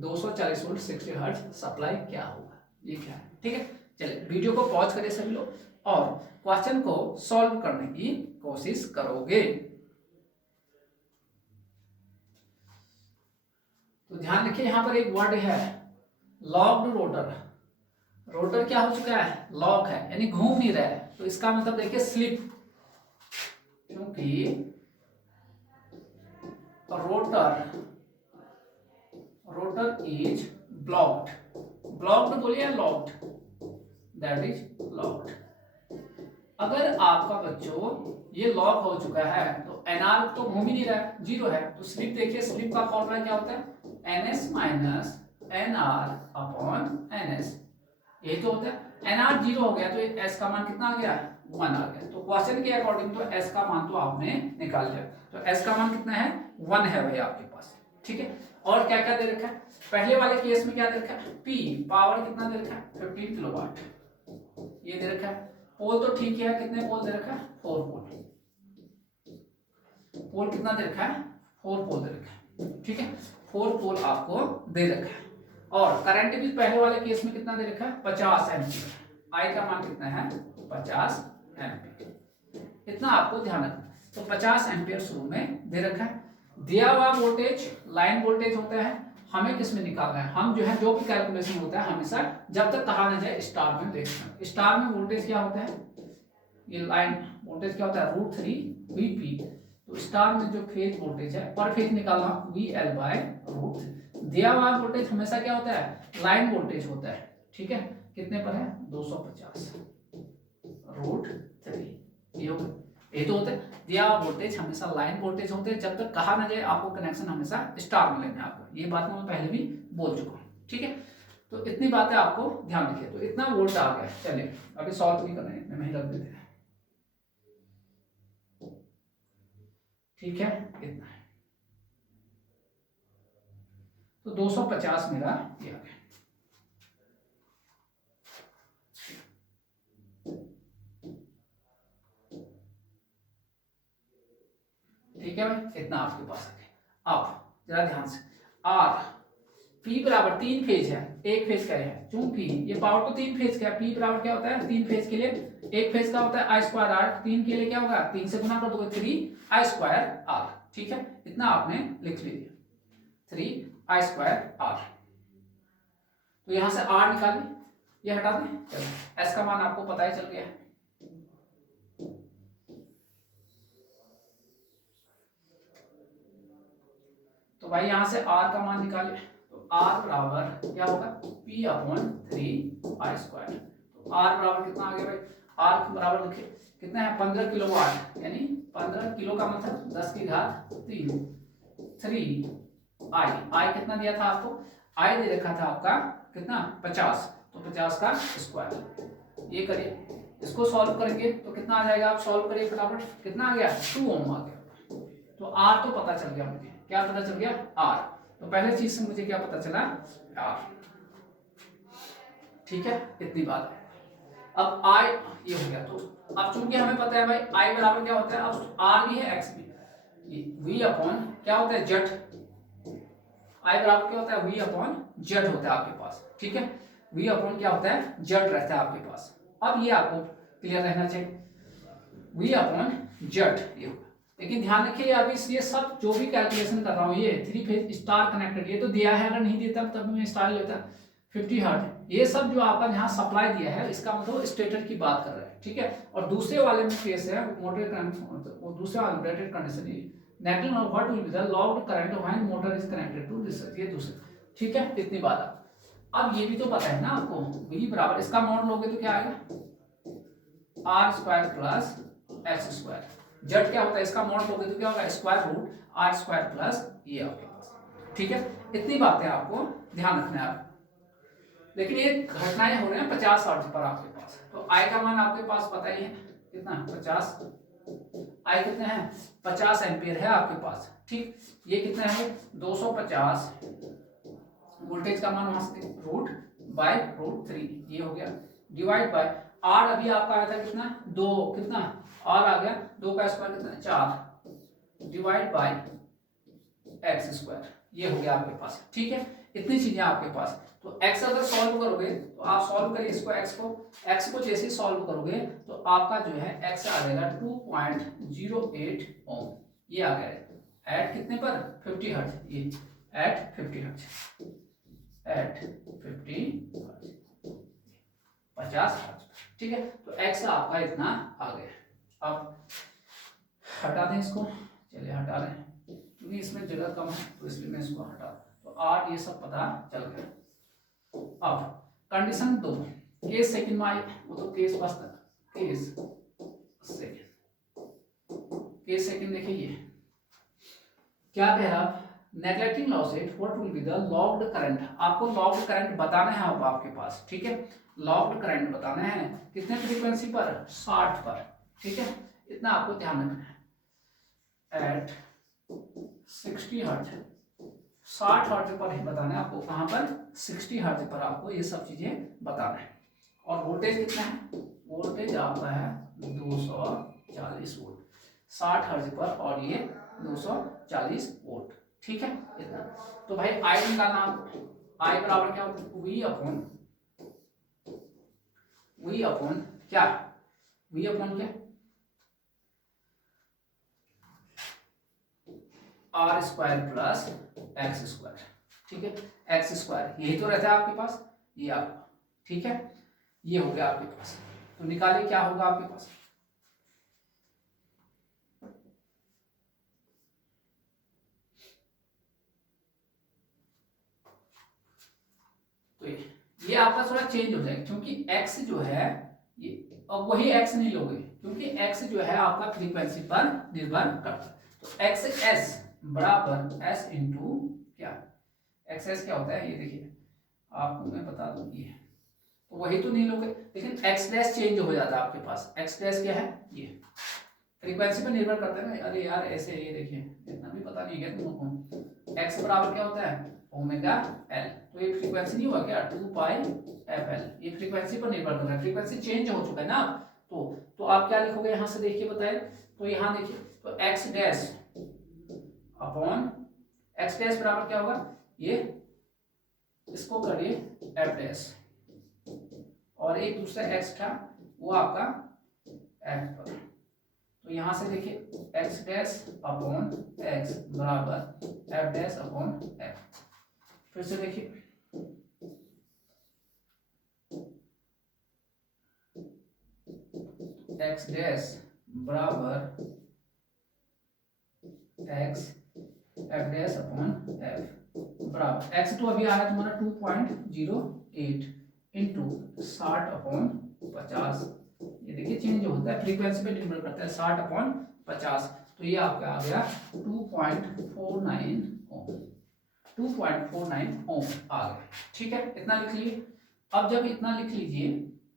240 volt 60 hertz supply क्या होगा, ये क्या है। ठीक है, चलिए वीडियो को पॉज करिए सभी लोग और क्वेश्चन को सॉल्व करने की कोशिश करोगे। तो ध्यान रखिए यहां पर एक वर्ड है लॉग्ड रोटर। रोटर क्या हो चुका है लॉक है, यानी घूम नहीं रहा है। तो इसका मतलब देखिए स्लिप, क्योंकि रोटर इज ब्लॉक्ड बोलिए लॉक्ड, दैट इज लॉक्ड। अगर आपका बच्चों ये लॉक हो चुका है तो एनआर तो घूम ही नहीं रहा है, जीरो है। तो स्लिप देखिए, स्लिप का फॉर्मूला क्या होता है NS minus NR upon NS, यही तो होता है। NR जीरो हो गया तो S का मान कितना आ गया 1 आ गया। तो क्वेश्चन के अकॉर्डिंग तो S का मान तो आपने निकाल लिया, तो S का मान कितना है 1 है भाई आपके पास। ठीक है, और क्या क्या दे रखा है पहले वाले केस में, क्या दे रखा है P पावर कितना दे रखा है 15 किलोवाट, ये दे रखा है। पोल तो ठीक है, कितने पोल दे रखा है 4 पोल, पोल कितना दे रखा है 4 पोल दे रखा है। ठीक है, 4 पोल आपको दे रखा है। और करंट भी पहले वाले केस में कितना दे रखा है 50 एम्पियर। आई का मान कितना है 50 एम्पियर। इतना आपको ध्यान रखना। तो 50 एम्पियर शुरू में दे रखा है। दिया हुआ वोल्टेज लाइन वोल्टेज होता है, हमें किस में निकालना है, हम जो है जो भी कैलकुलेशन होता है हमेशा जब तक कहा ना जाए स्टार में देखना। स्टार में वोल्टेज क्या होता है, ये लाइन वोल्टेज क्या होता है √3 Vp। तो स्टार में जो फेज वोल्टेज है पर फेज निकालना VL/√3। दिया हुआ वोल्टेज हमेशा क्या होता है लाइन वोल्टेज होता है, ठीक है। कितने पर है 250 √3। ये तो होता है दिया हुआ वोल्टेज हमेशा लाइन वोल्टेज होते हैं जब तक कहा ना जाए आपको कनेक्शन हमेशा स्टार में लेना है आपको। ये बात मैं पहले भी बोल चुका हूँ, ठीक है। तो इतनी बातें आपको ध्यान रखिए। तो इतना वोल्ट आ गया। चलिए अभी सॉल्व भी करना है, इतने में ही रख देते हैं, ठीक है। इतना है तो 250 मेरा ये आ गया। ठीक है भाई, इतना आपके पास है। अब जरा ध्यान से, आर पी बराबर 3 फेज है, एक फेज का है, चूंकि ये पावर तो 3 फेज का है। पी बराबर क्या होता है 3 फेज के लिए, एक फेज का होता है I²R, 3 के लिए क्या होगा 3 से गुना कर दोगे 3I²R, ठीक है। इतना आपने लिख लीजिए 3I²R। तो यहां से R निकालें, ये हटा दें। चलो S का मान आपको पता ही चल गया है। तो भाई यहां से R का मान निकाले, तो R बराबर क्या होगा P/3I²। तो R बराबर कितना आ गया भाई, R बराबर लिखे कितना है 15 किलोवाट, यानी 15 किलो का मतलब 10 की घात 3 3I कितना दिया था आपको, I दे रखा था आपका कितना 50, तो 50 का स्क्वायर। ये करिए, इसको सॉल्व करेंगे तो कितना आ जाएगा, आप सॉल्व करिए फटाफट। कितना आ गया 2 ओम आ गया। तो R तो पता चल गया मुझे, क्या पता चल गया R। तो पहले चीज से मुझे क्या पता चला R, ठीक है। इतनी बात। अब I ये हो गया। तो अब चूंकि हमें पता है भाई I बराबर क्या होता है, अब R भी है X भी, V अपॉन क्या होता है Z। I बराबर क्या होता है V अपॉन Z होता है आपके पास, ठीक है। V अपॉन क्या होता है Z रहता है आपके पास। अब ये आपको क्लियर रहना चाहिए, V अपॉन Z ये होगा। लेकिन ध्यान रखिए अभी ये सब जो भी कैलकुलेशन कर रहा हूँ ये 3 फेज स्टार कनेक्टेड, ये तो दिया है, अगर नहीं देता तब मैं स्टार लेता 50 हर्ट्ज। ये सब जो आपका यहाँ सप्लाई दिया है इसका मतलब स्टेटर की बात कर रहा है, ठीक है। और दूसरे वाले में केस है मोटर करंट, वो दूसरे वाले rated condition negative what will be the locked current when motor is connected to this, ये दूसरे, ठीक है। इतनी बात। अब ये भी तो पता है ना आपको, V बराबर इसका मॉड लोगे तो क्या आएगा R² प्लस X²। जेड क्या होता है इसका मॉड लोगे तो क्या होगा √R² प्लस ये आपके पास, ठीक है। इतनी बातें आपको ध्यान रखना है आप। लेकिन ये घटनाएं हो रही हैं 50 हर्ट्ज पर आपके पास। तो I का मान आपके पास पता ही है कितना 50, I कितना है 50 एम्पियर है आपके पास, ठीक। ये कितना है 250 वोल्टेज का मान वहां से √/√3 ये हो गया, डिवाइड बाय R अभी आपका आया था कितना 2, कितना R आ गया 2 का स्क्वायर कितना 4, डिवाइड बाय X² ये हो गया आपके पास, ठीक है। इतनी चीजें आपके पास। तो x अगर सॉल्व करोगे तो आप सॉल्व करिए इसको, x को जैसे ही सॉल्व करोगे तो आपका जो है x आ जाएगा 2.08 ओम, ये आ गया एट कितने पर 50 हर्ट्ज, ये at 50 hertz, at 50 hertz 50 hertz, ठीक है। तो x आपका इतना आ गया। अब हटा दें इसको, चलिए हटा रहे हैं क्योंकि इसमें जगह कम है तो इसलिए मैं इसको हटा। तो R ये सब पता चल गया। अब कंडीशन 2 केस सेकंड में आई, वो तो केस बसता केस सेकंड देखिए ये क्या कह रहा, neglecting losses what will be the locked current. आपको लॉग्ड करंट बताना है अब आपके पास, ठीक है। लॉग्ड करंट बताना है कितने फ्रीक्वेंसी पर 60 पर, ठीक है। इतना आपको ध्यान रखना है एट 60 हर्ट्ज, 60 हर्ट्ज पर ही बताना है आपको, कहां पर 60 हर्ट्ज पर आपको ये सब चीजें बताना है। और वोल्टेज कितना है, वोल्टेज आपका है 240 वोल्ट 60 हर्ट्ज पर, और ये 240 वोल्ट, ठीक है। इतना। तो भाई आई निकालना आपको, आई बराबर क्या होता है, वी अपॉन क्या, वी अपॉन क्या, R square plus X square, ठीक है, एक्स स्क्वायर यही तो रहता है आपके पास, ये आपका, ठीक है, ये हो गया आपके पास। तो निकालिए क्या होगा आपके पास, तो ये आपका थोड़ा चेंज हो जाएगा क्योंकि x जो है ये, अब वही x नहीं लोगे क्योंकि x जो है आपका फ्रीक्वेंसी पर निर्भर करता है। तो एक्स एस बराबर एस इंटू क्या, एक्स एस क्या होता है ये देखिए आपको मैं बता दूं, ये तो वही तो नहीं लोगे, लेकिन एक्स डैश चेंज हो जाता है आपके पास, एक्स डैश क्या है, ये फ्रीक्वेंसी पर निर्भर करता है ना। अरे यार ऐसे ये देखिए इतना भी पता नहीं है तुमको, एक्स बराबर क्या होता है ओमेगा एल, तो ये फ्रीक्वेंसी नहीं हुआ क्या 2 पाई एफ एल, ये फ्रीक्वेंसी पर निर्भर करता है, फ्रीक्वेंसी चेंज हो चुका है ना। तो आप क्या लिखोगे यहाँ से देखिए बताइए, तो यहाँ देखिए तो x dash upon x dash बराबर क्या होगा, ये इसको करिए एफ डैश और एक दूसरा एक्स था वो आपका एफ पर, तो यहां से देखिए एक्स डैश अपॉन एक्स बराबर एफ डैश अपॉन एफ, फिर से देखिए एक्स डैश बराबर x F dash upon F बराबर एक्स तो अभी आया तुम्हारा 2.08 इंटू 60 अपॉन 50, ये देखिए चेंज होता है फ्रीक्वेंसी पे निर्भर करता है, 60 अपॉन 50, तो ये आपका आ गया 2.49 ओम, 2.49 ओम आ गया, ठीक है, इतना लिख लीजिए। अब जब इतना लिख लीजिए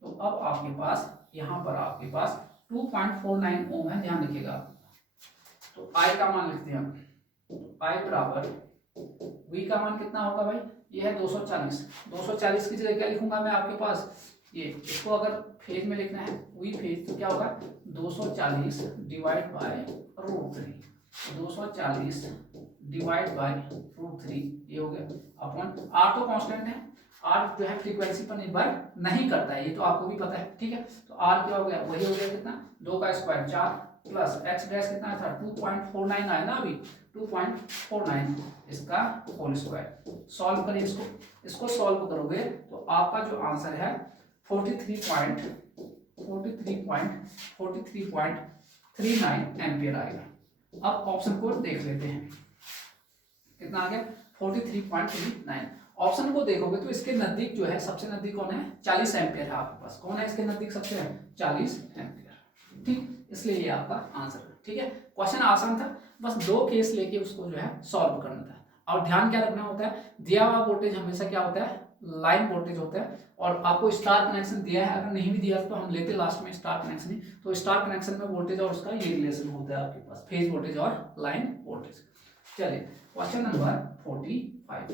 तो अब आपके पास यहाँ पर आपके पास 2.49 ओम है, ध्यान रखिएगा। तो आई का मान लिखते हैं हम, आई बराबर वी का मान कितना होगा भाई, ये है 240, 240 की जगह क्या लिखूंगा मैं आपके पास, ये इसको अगर फेज में लिखना है वी फेज तो क्या होगा 240 डिवाइड बाय √3, 240 डिवाइड बाय √3 ये हो गया अपॉन आर, तो कांस्टेंट है, आर जो है फ्रीक्वेंसी पर निर्भर नहीं करता है, ये तो आपको भी पता है, ठीक है। तो आर क्या हो गया, वही हो गया कितना 2 का स्क्वायर 4 प्लस एक्स डैश कितना था 2.49 आया ना अभी, 2.49 इसका होल स्क्वायर, सॉल्व करिए इसको, इसको सॉल्व करोगे तो आपका जो आंसर है 43.39 एम्पियर आएगा। अब ऑप्शन को देख लेते हैं कितना आ गया 43.39, ऑप्शन को देखोगे तो इसके नजदीक जो है सबसे नजदीक कौन है 40 एम्पियर है आपके पास, कौन है इसके नजदीक सबसे 40 एम्पियर, ठीक, इसलिए ये आपका आंसर है, ठीक है। क्वेश्चन आसान था, बस 2 केस लेके उसको जो है सॉल्व करना था, और ध्यान क्या रखना होता है, दिया हुआ वोल्टेज हमेशा क्या होता है लाइन वोल्टेज होता है, और आपको स्टार कनेक्शन दिया है, अगर नहीं भी दिया तो हम लेते लास्ट में स्टार कनेक्शन ही, तो स्टार कनेक्शन में वोल्टेज और उसका ये रिलेशन होता है आपके पास फेज वोल्टेज और लाइन वोल्टेज। चलिए question number 45,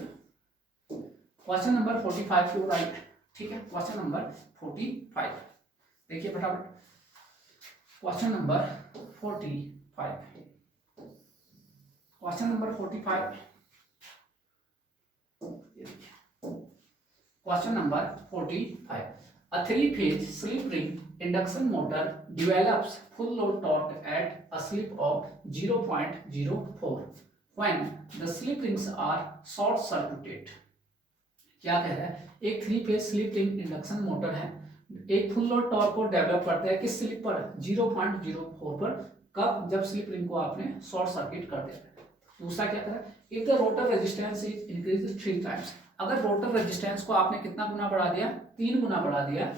question number 45 to write, ठीक है, क्वेश्चन नंबर 45 देखिए फटाफट, question number 45, question number 45, question number 45, a 3-phase slip ring induction motor develops full load torque at a slip of 0.04 when the slip rings are short circuited। क्या कह रहा है, एक 3-phase slip ring induction motor है, एक full load torque को develop करता है किस स्लिप पर 0.04 पर, कब, जब स्लिप रिंग को आपने शॉर्ट सर्किट कर दिया। दूसरा क्या करा, if the rotor resistance is increase 3 times, अगर रोटर रेजिस्टेंस को आपने कितना गुना बढ़ा दिया 3 गुना बढ़ा दिया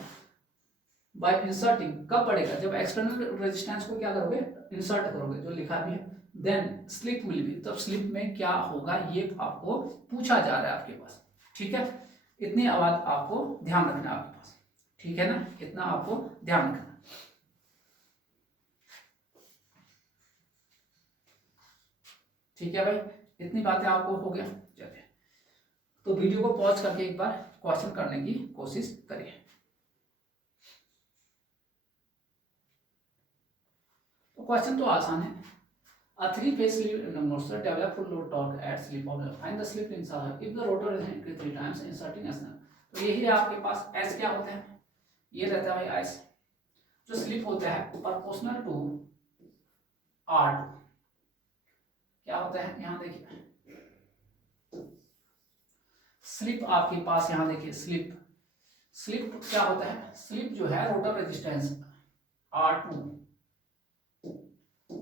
बाय इंसर्टिंग, कब बढ़ेगा जब एक्सटर्नल रेजिस्टेंस को क्या करोगे इंसर्ट करोगे, जो लिखा भी है, देन स्लिप विल बी, तब स्लिप में क्या होगा ये आपको पूछा जा रहा है आपके पास, ठीक है। इतनी आवाज आपको ध्यान रखना है आपके पास, ठीक है ना, इतना आपको ध्यान रखना, ठीक है भाई, इतनी बातें आपको हो गया। चलिए तो वीडियो को पॉज करके एक बार क्वेश्चन करने की कोशिश करिए। तो क्वेश्चन तो आसान है, A three-phase slip motor develop full load torque at slip of find the slip in if the rotor is increased 3 times inserting s. तो यही है आपके पास s क्या होता है, ये रहता है भाई s जो स्लिप होता है प्रोपोर्शनल टू r2 क्या होता है, यहाँ देखिए स्लिप आपके पास, यहाँ देखिए स्लिप क्या होता है, स्लिप जो है rotor resistance R2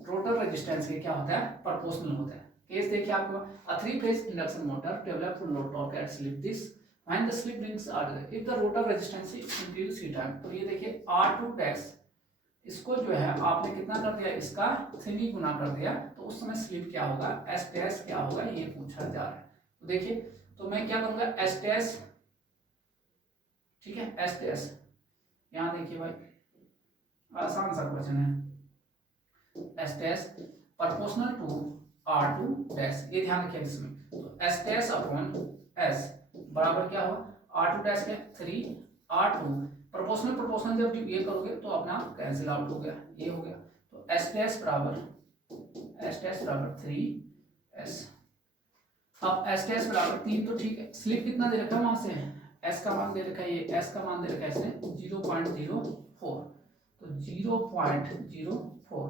rotor resistance के क्या होता है प्रोपोर्शनल होता है। केस देखिए आपको a three phase induction motor develop full load torque at slip this when the slip rings are if the rotor resistance is increase 3 time. तो ये देखिए R2 डैश इसको जो है आपने कितना कर दिया, इसका 3 गुना कर दिया, तो उस समय स्लिप क्या होगा, S डैश क्या होगा, ये पूछा जा रहा है। तो देखिए तो मैं क्या करूंगा S डैश, ठीक है S डैश, यहाँ देखिए भाई आसान सा क्वेश्चन है, S dash proportional to R2 dash, ये ध्यान रखिए इसमें। तो S डैश अपॉन S बराबर क्या होगा R2 डैश के 3 R2 प्रोपोर्शनल जब ये करोगे तो अपना कैंसिल आउट हो गया, ये हो गया। तो S डैश बराबर 3S। अब S डैश बराबर 3, तो ठीक है स्लिप कितना दे रखा है, वहां से S का मान दे रखा है, ये S का मान दे रखा है इसने 0.04, तो 0.04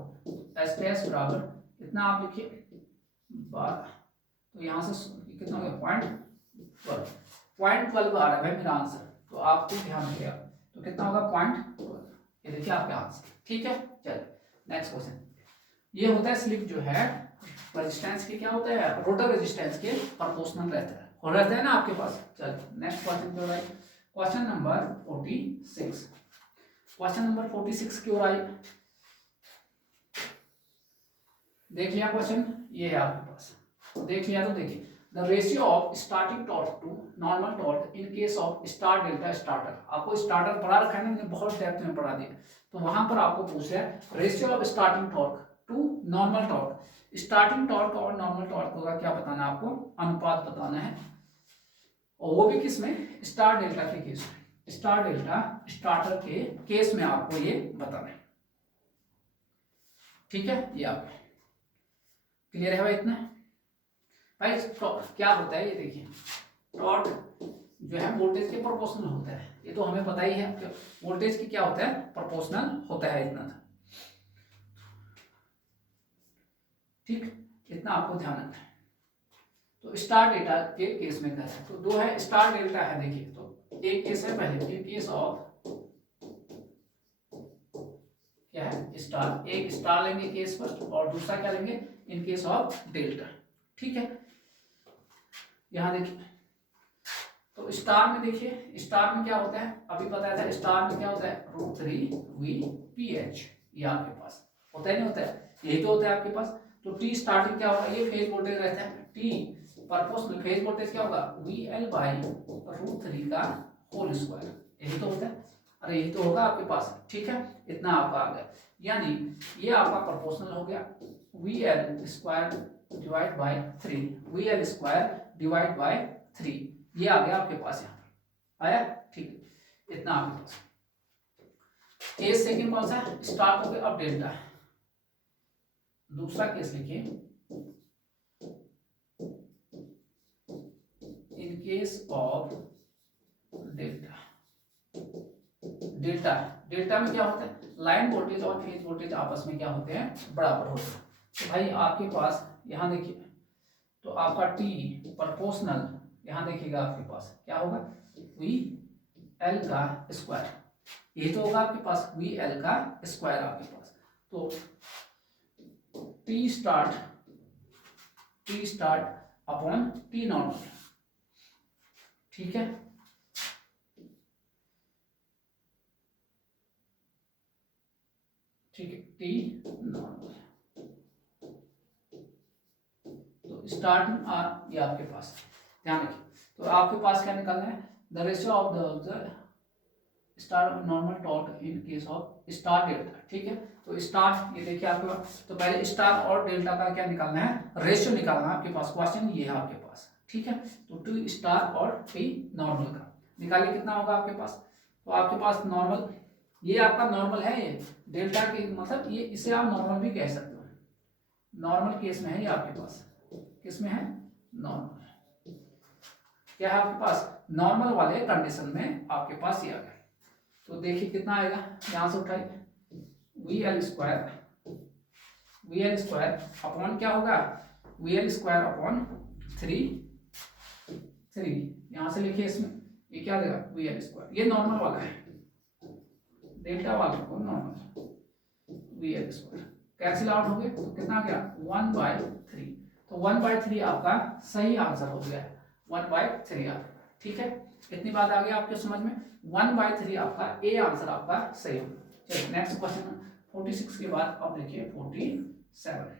S डैश बराबर कितना आप लिखिए 12, तो यहाँ से कितना हो गया 0.12 आ रहा है भाई मेरा आंसर, तो आपको ध्यान रखिएगा, तो कितना होगा 0.12, ये देखिए आपका आंसर। ठीक है चलिए नेक्स्ट क्वेश्चन, ये होता है स्लिप जो है रेजिस्टेंस के क्या होता है, रोटर रेजिस्टेंस के प्रोपोर्शनल रहता है ना आपके पास। चलिए नेक्स्ट क्वेश्चन पे हो रहा है, क्वेश्चन नंबर 46, क्वेश्चन नंबर 46 की ओर आई, देख लिया क्वेश्चन, ये है आपके पास, देख लिया तो देखिए the ratio of starting torque to normal torque in case of star delta starter. आपको स्टार्टर पढ़ा रखा है ना, मैंने बहुत डेप्थ में पढ़ा दिया, तो वहां पर आपको पूछ रहा है ratio of starting torque to normal torque, starting torque और नॉर्मल टॉर्क का क्या बताना है आपको, अनुपात बताना है, और वो भी किसमें, स्टार डेल्टा के केस में, स्टार डेल्टा स्टार्टर के केस में आपको ये बताना है। ठीक है ये आप क्लियर है भाई इतना भाई। क्या होता है ये देखिए, टॉर्क जो है वोल्टेज के प्रोपोर्शनल होता है, ये तो हमें पता ही है, वोल्टेज की क्या होता है प्रोपोर्शनल होता है, इतना था। ठीक इतना आपको ध्यान रखना है। तो स्टार डेल्टा के केस में क्या है, तो दो है स्टार डेल्टा है, देखिए तो एक केस है पहले इन केस ऑफ क्या है स्टार, एक स्टार लेंगे केस फर्स्ट, और दूसरा क्या लेंगे इन केस ऑफ डेल्टा। ठीक है यहां देखिए तो स्टार में देखिए, स्टार में क्या होता है अभी बताया था, स्टार में क्या होता है √3VPH, ये आपके पास होता है नहीं होता है, यही तो होता है आपके पास। तो T स्टार्टिंग क्या होगा, ये फेज वोल्टेज रहता है, T प्रोपोर्शनल फेज वोल्टेज क्या होगा VL/√3 का होल स्क्वायर, यही तो होता है, अरे यही तो होगा आपके पास। ठीक है इतना आपका आ गया, यानी ये आपका प्रोपोर्शनल हो गया VL² divide by 3, VL² divide by 3, ये आ गया आपके पास, यहाँ पर आया। ठीक है इतना आपके पास। केस सेकंड कौन सा, स्टार्ट हो गया, अब डेल्टा, दूसरा केस लिखिए इन केस ऑफ डेल्टा। डेल्टा में क्या होता है, लाइन वोल्टेज और फेज वोल्टेज आपस में क्या होते हैं, बराबर होते हैं। तो भाई आपके पास यहाँ देखिए, तो आपका T प्रोपोर्शनल, यहाँ देखिएगा आपके पास क्या होगा VL का स्क्वायर, ये तो होगा आपके पास VL का स्क्वायर आपके पास। तो T start upon T normal. ठीक है ठीक है T नॉर्मल, तो स्टार्टिंग ये आपके पास ध्यान रखिए। तो आपके पास क्या निकालना है, the ratio of the star normal torque in case of star delta. ठीक है तो स्टार ये देखिए आपके पास, तो पहले स्टार और डेल्टा का क्या निकालना है, रेशियो निकालना है आपके पास, क्वेश्चन ये है आपके पास। ठीक है तो T स्टार और T नॉर्मल का निकालिए, कितना होगा आपके पास, तो आपके पास नॉर्मल, ये आपका नॉर्मल है, ये डेल्टा की मतलब ये, इसे आप नॉर्मल भी कह सकते हो, नॉर्मल केस में है ये आपके पास, किस में है, नॉर्मल, क्या है आपके पास, नॉर्मल वाले कंडीशन में आपके पास ये आ गया। तो देखिए कितना आएगा, यहां से उठाइए, वी एल स्क्वायर अपॉन क्या होगा, वी एल स्क्वायर अपॉन 3 यहां से लिखिए, इसमें ये क्या देगा, वी एल स्क्वायर, ये नॉर्मल वाला है, डेल्टा वाले को normal, V L square cancel out हो गए, तो कितना आ गया 1/3। तो 1/3 आपका सही आंसर हो गया, 1/3 आ गया। ठीक है, इतनी बात आ गई आपके समझ में, 1/3 आपका ए आंसर आपका सही हो गया। चलिए नेक्स्ट क्वेश्चन 46 के बाद अब देखिए 47।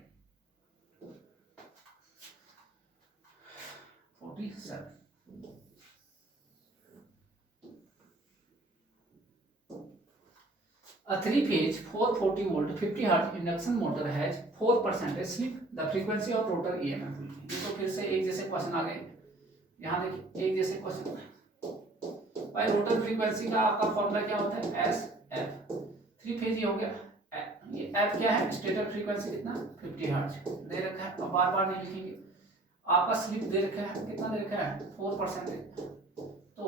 A three-phase 440 volt 50 Hz induction motor has 4% slip. The frequency of rotor EMF will be। ये तो फिर से एक जैसे क्वेश्चन आ गए, यहाँ देखिए एक जैसे क्वेश्चन। भाई रोटर फ्रीक्वेंसी का आपका फॉर्मूला क्या होता है, एस एफ, थ्री फेज ये हो गया, ये एफ क्या है, स्टेटर फ्रीक्वेंसी कितना 50 हर्ट्ज दे रखा है, अब बार बार नहीं लिखेंगे। आपका स्लिप दे रखा है, कितना दे रखा है 4%, तो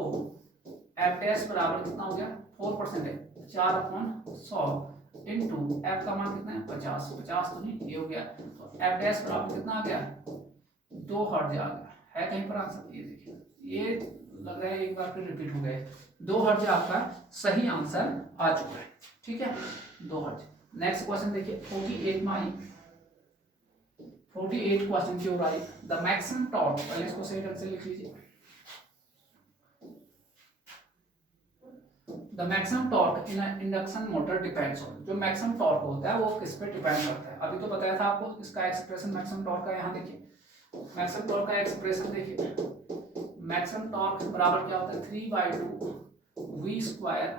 एफ डैश बराबर कितना हो गया 4%, 4/100 इंटू एफ का मान कितना है 50 तो नहीं, ये हो गया, तो एफ डैश बराबर कितना आ गया 2 हर्ट्ज आ गया, है कहीं पर आंसर, ये देखिए, ये लग रहा है एक बार फिर रिपीट हो गए, 2 हर्ट्ज आपका सही आंसर आ चुका है। ठीक है, 2 हर्ट्ज। नेक्स्ट क्वेश्चन देखिए 48 में आई, 48 क्वेश्चन की ओर आई, द मैक्सिमम टॉर्क, पहले इसको सही ढंग से लिख लीजिए, the maximum torque in induction motor depends on, जो मैक्सिमम टॉर्क होता है वो किस पे डिपेंड करता है, अभी तो बताया था आपको इसका एक्सप्रेशन मैक्सिमम टॉर्क का, यहाँ देखिए मैक्सिमम टॉर्क का एक्सप्रेशन देखिए, मैक्सिमम टॉर्क बराबर क्या होता है 3/2 v square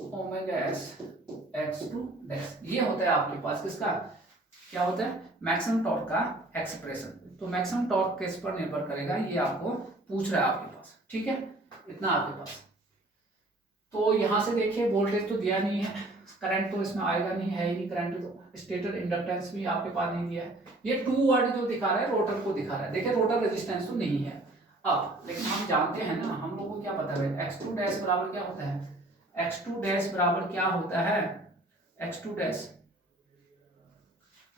omega S x2 dash, ये होता है आपके पास किसका, क्या होता है मैक्सिमम टॉर्क का एक्सप्रेशन। तो मैक्सिमम टॉर्क किस पर निर्भर करेगा, ये आपको पूछ रहा है आपके पास। ठीक है, इतना आपके पास। तो यहां से देखिए वोल्टेज तो दिया नहीं है, करंट तो इसमें आएगा नहीं, है ही करंट, तो स्टेटर इंडक्टेंस भी आपके पास नहीं दिया है, ये 2 वर्ड जो दिखा रहा है रोटर को दिखा रहा है, देखिए रोटर रेजिस्टेंस तो नहीं है। अब लेकिन हम जानते हैं ना, हम लोगों को क्या पता है x2 डैश बराबर क्या होता है, x2 डैश बराबर क्या होता है, x2 डैश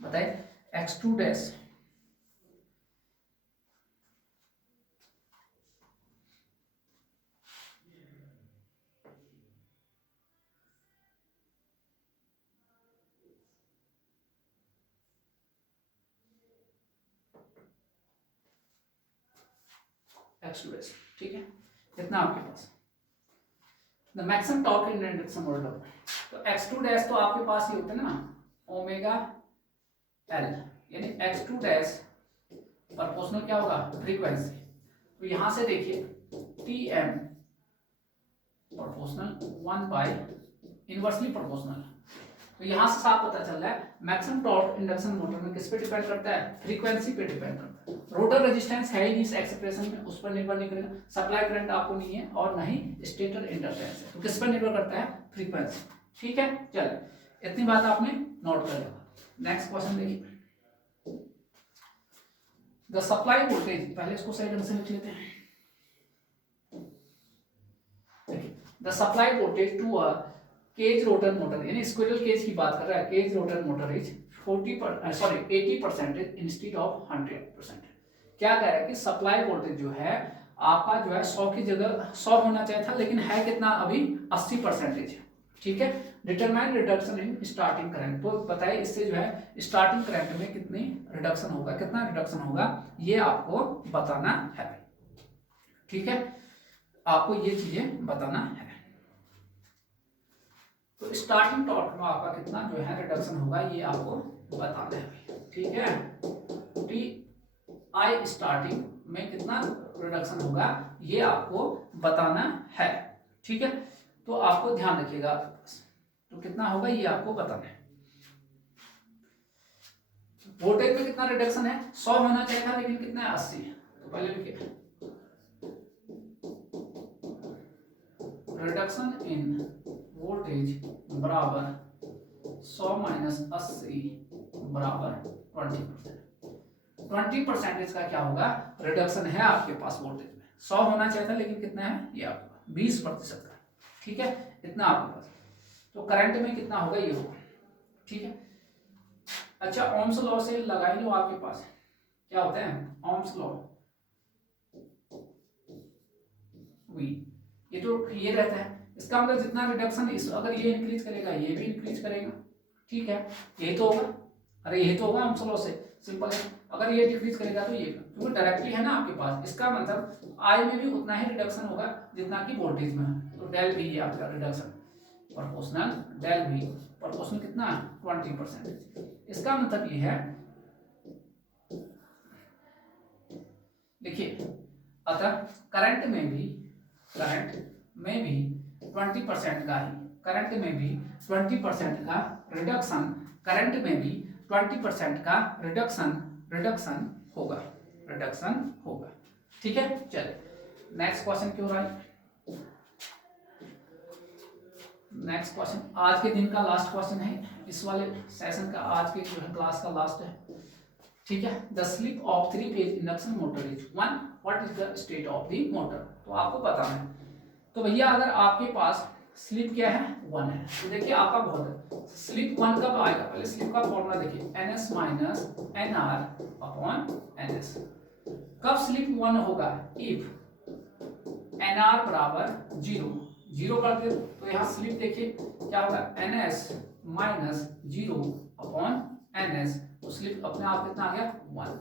बताइए, x2 डैश x2 डैश, ठीक है, इतना आपके पास। The maximum torque in induction motor, तो x2 डैश तो आपके पास ही होता है ना ओमेगा एल, यानी x2 डैश प्रोपोर्शनल क्या होगा फ्रीक्वेंसी, तो यहां से देखिए Tm प्रोपोर्शनल 1/इनवर्सली प्रोपोर्शनल, तो यहां से साफ पता चल रहा है मैक्सिमम टॉर्क इंडक्शन मोटर में किस पे डिपेंड करता है, फ्रीक्वेंसी पे डिपेंड करता है। रोटर रेजिस्टेंस है ही नहीं इस एक्सप्रेशन में, उस पर निर्भर नहीं करेगा, सप्लाई करंट आपको नहीं है और ना ही स्टेटर इंडक्टेंस है, तो किस पर निर्भर करता है, फ्रीक्वेंसी। ठीक है, चलिए इतनी बात आपने नोट कर लिया। नेक्स्ट क्वेश्चन देखिए, द सप्लाई वोल्टेज, पहले इसको सही ढंग से लिख लेते हैं, the supply voltage to a cage rotor motor, यानी स्क्विरल केज की बात कर रहा है, cage rotor motor is 80% instead of 100%। क्या कह रहा है कि सप्लाई वोल्टेज जो है आपका जो है 100 की जगह 100 होना चाहिए था, लेकिन है कितना अभी 80%। ठीक है, determine reduction in starting current, तो बताइए इससे जो है स्टार्टिंग करंट में कितनी रिडक्शन होगा, कितना रिडक्शन होगा, ये आपको बताना है। ठीक है, आपको ये चीजें बताना है। तो स्टार्टिंग टॉर्क में आपका कितना जो है रिडक्शन होगा, ये आपको बताना है। ठीक है, टी आई स्टार्टिंग में कितना रिडक्शन होगा, ये आपको बताना है। ठीक है, तो आपको ध्यान रखिएगा, तो कितना होगा ये आपको बताना है। वोल्टेज में कितना रिडक्शन है, 100 होना चाहिए था, लेकिन कितना है 80, तो पहले लिखिए रिडक्शन इन वोल्टेज बराबर 100 - 80 बराबर 20%। 20% का क्या होगा, रिडक्शन है आपके पास वोल्टेज में। 100 होना चाहिए था, लेकिन कितना है ये आपका 20% का, ठीक है, इतना आपके पास। तो करंट में कितना होगा, ये होगा, ठीक है। अच्छा, ओम्स लॉ से लगा ही लो, आपके पास क्या होता है ओम्स लॉ, वी, ये तो ये रहता है, इसका मतलब जितना रिडक्शन इस, अगर ये इंक्रीज करेगा ये भी इंक्रीज करेगा, ठीक है, यही तो होगा, अरे यही तो होगा ओम्स लॉ से, सिंपल है। अगर ये डिक्रीज करेगा तो ये, क्योंकि डायरेक्टली है ना आपके पास, इसका मतलब आई में भी उतना ही रिडक्शन होगा जितना कि वोल्टेज में है। तो डेल भी है आपका रिडक्शन, प्रोपोर्शनल डेल भी, प्रोपोर्शनल कितना 20%। इसका मतलब ये है, देखिए, अतः करंट में भी 20% का ही, करंट में भी 20% का रिडक्शन, करंट में भी 20% का रिडक्शन होगा, ठीक है। चलिए नेक्स्ट क्वेश्चन क्यों रहा है, नेक्स्ट क्वेश्चन आज के दिन का लास्ट क्वेश्चन है, इस वाले सेशन का, आज के जो है क्लास का लास्ट है, ठीक है। The slip of 3 phase induction motor is 1, what is the state of the motor, तो आपको पता है। तो भैया अगर आपके पास स्लिप क्या है 1 है, तो देखिए आपका बहुत है, स्लिप 1 कब आएगा, पहले स्लिप का फॉर्मूला देखिए, ns minus nr upon ns। कब स्लिप 1 होगा, इफ nr बराबर 0 कर दे, तो यहाँ स्लिप देखिए क्या होगा, ns माइनस 0 अपॉन ns, तो स्लिप अपने आप कितना आ गया 1।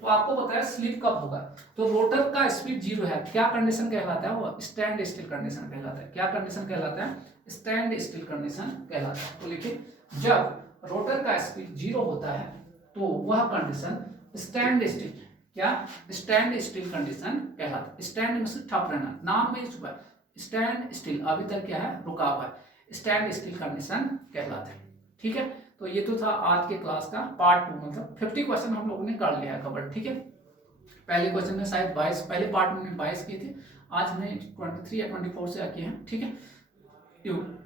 तो आपको बताया स्लिप कब होगा, तो रोटर का स्पीड 0 है, क्या कंडीशन कहलाता है वो, स्टैंड स्टिल कंडीशन कहलाता है। क्या कंडीशन कहलाता है, स्टैंड स्टिल कंडीशन कहलाता है। तो लिखिए, जब रोटर का स्पीड 0 होता है तो वह कंडीशन स्टैंड स्टिल, क्या स्टैंड स्टिल कंडीशन कहलाता है। स्टैंड में से ठप रहना, नाम में छुपा है, स्टैंड स्टिल अभी तक क्या है, रुका हुआ है, स्टैंड स्टिल कंडीशन कहलाता है, ठीक है। तो ये तो था आज के क्लास का पार्ट 2, मतलब 50 क्वेश्चन हम लोगों ने कर लिया है कवर, ठीक है। पहले क्वेश्चन में शायद 22, पहले पार्ट में 22 किए थे, आज हमने 23 या 24 से किए हैं, ठीक है।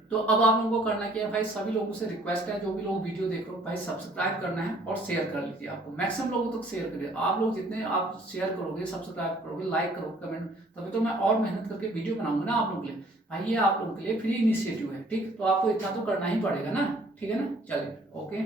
तो अब आप लोगों को करना क्या है भाई, सभी लोगों से रिक्वेस्ट है, जो भी लोग वीडियो देख रहे हो भाई सब्सक्राइब करना है और शेयर कर लीजिए, आपको मैक्सिमम लोगों तक शेयर करिए। आप लोग जितने आप शेयर करोगे, सब्सक्राइब करोगे, लाइक करोगे, कमेंट, तभी तो मैं और मेहनत करके वीडियो बनाऊंगा ना आप लोगों के लिए। भाई ये आप लोगों के लिए फ्री इनिशिएटिव है, ठीक, तो आपको इतना तो करना ही पड़ेगा ना, ठीक है ना। चलिए ओके।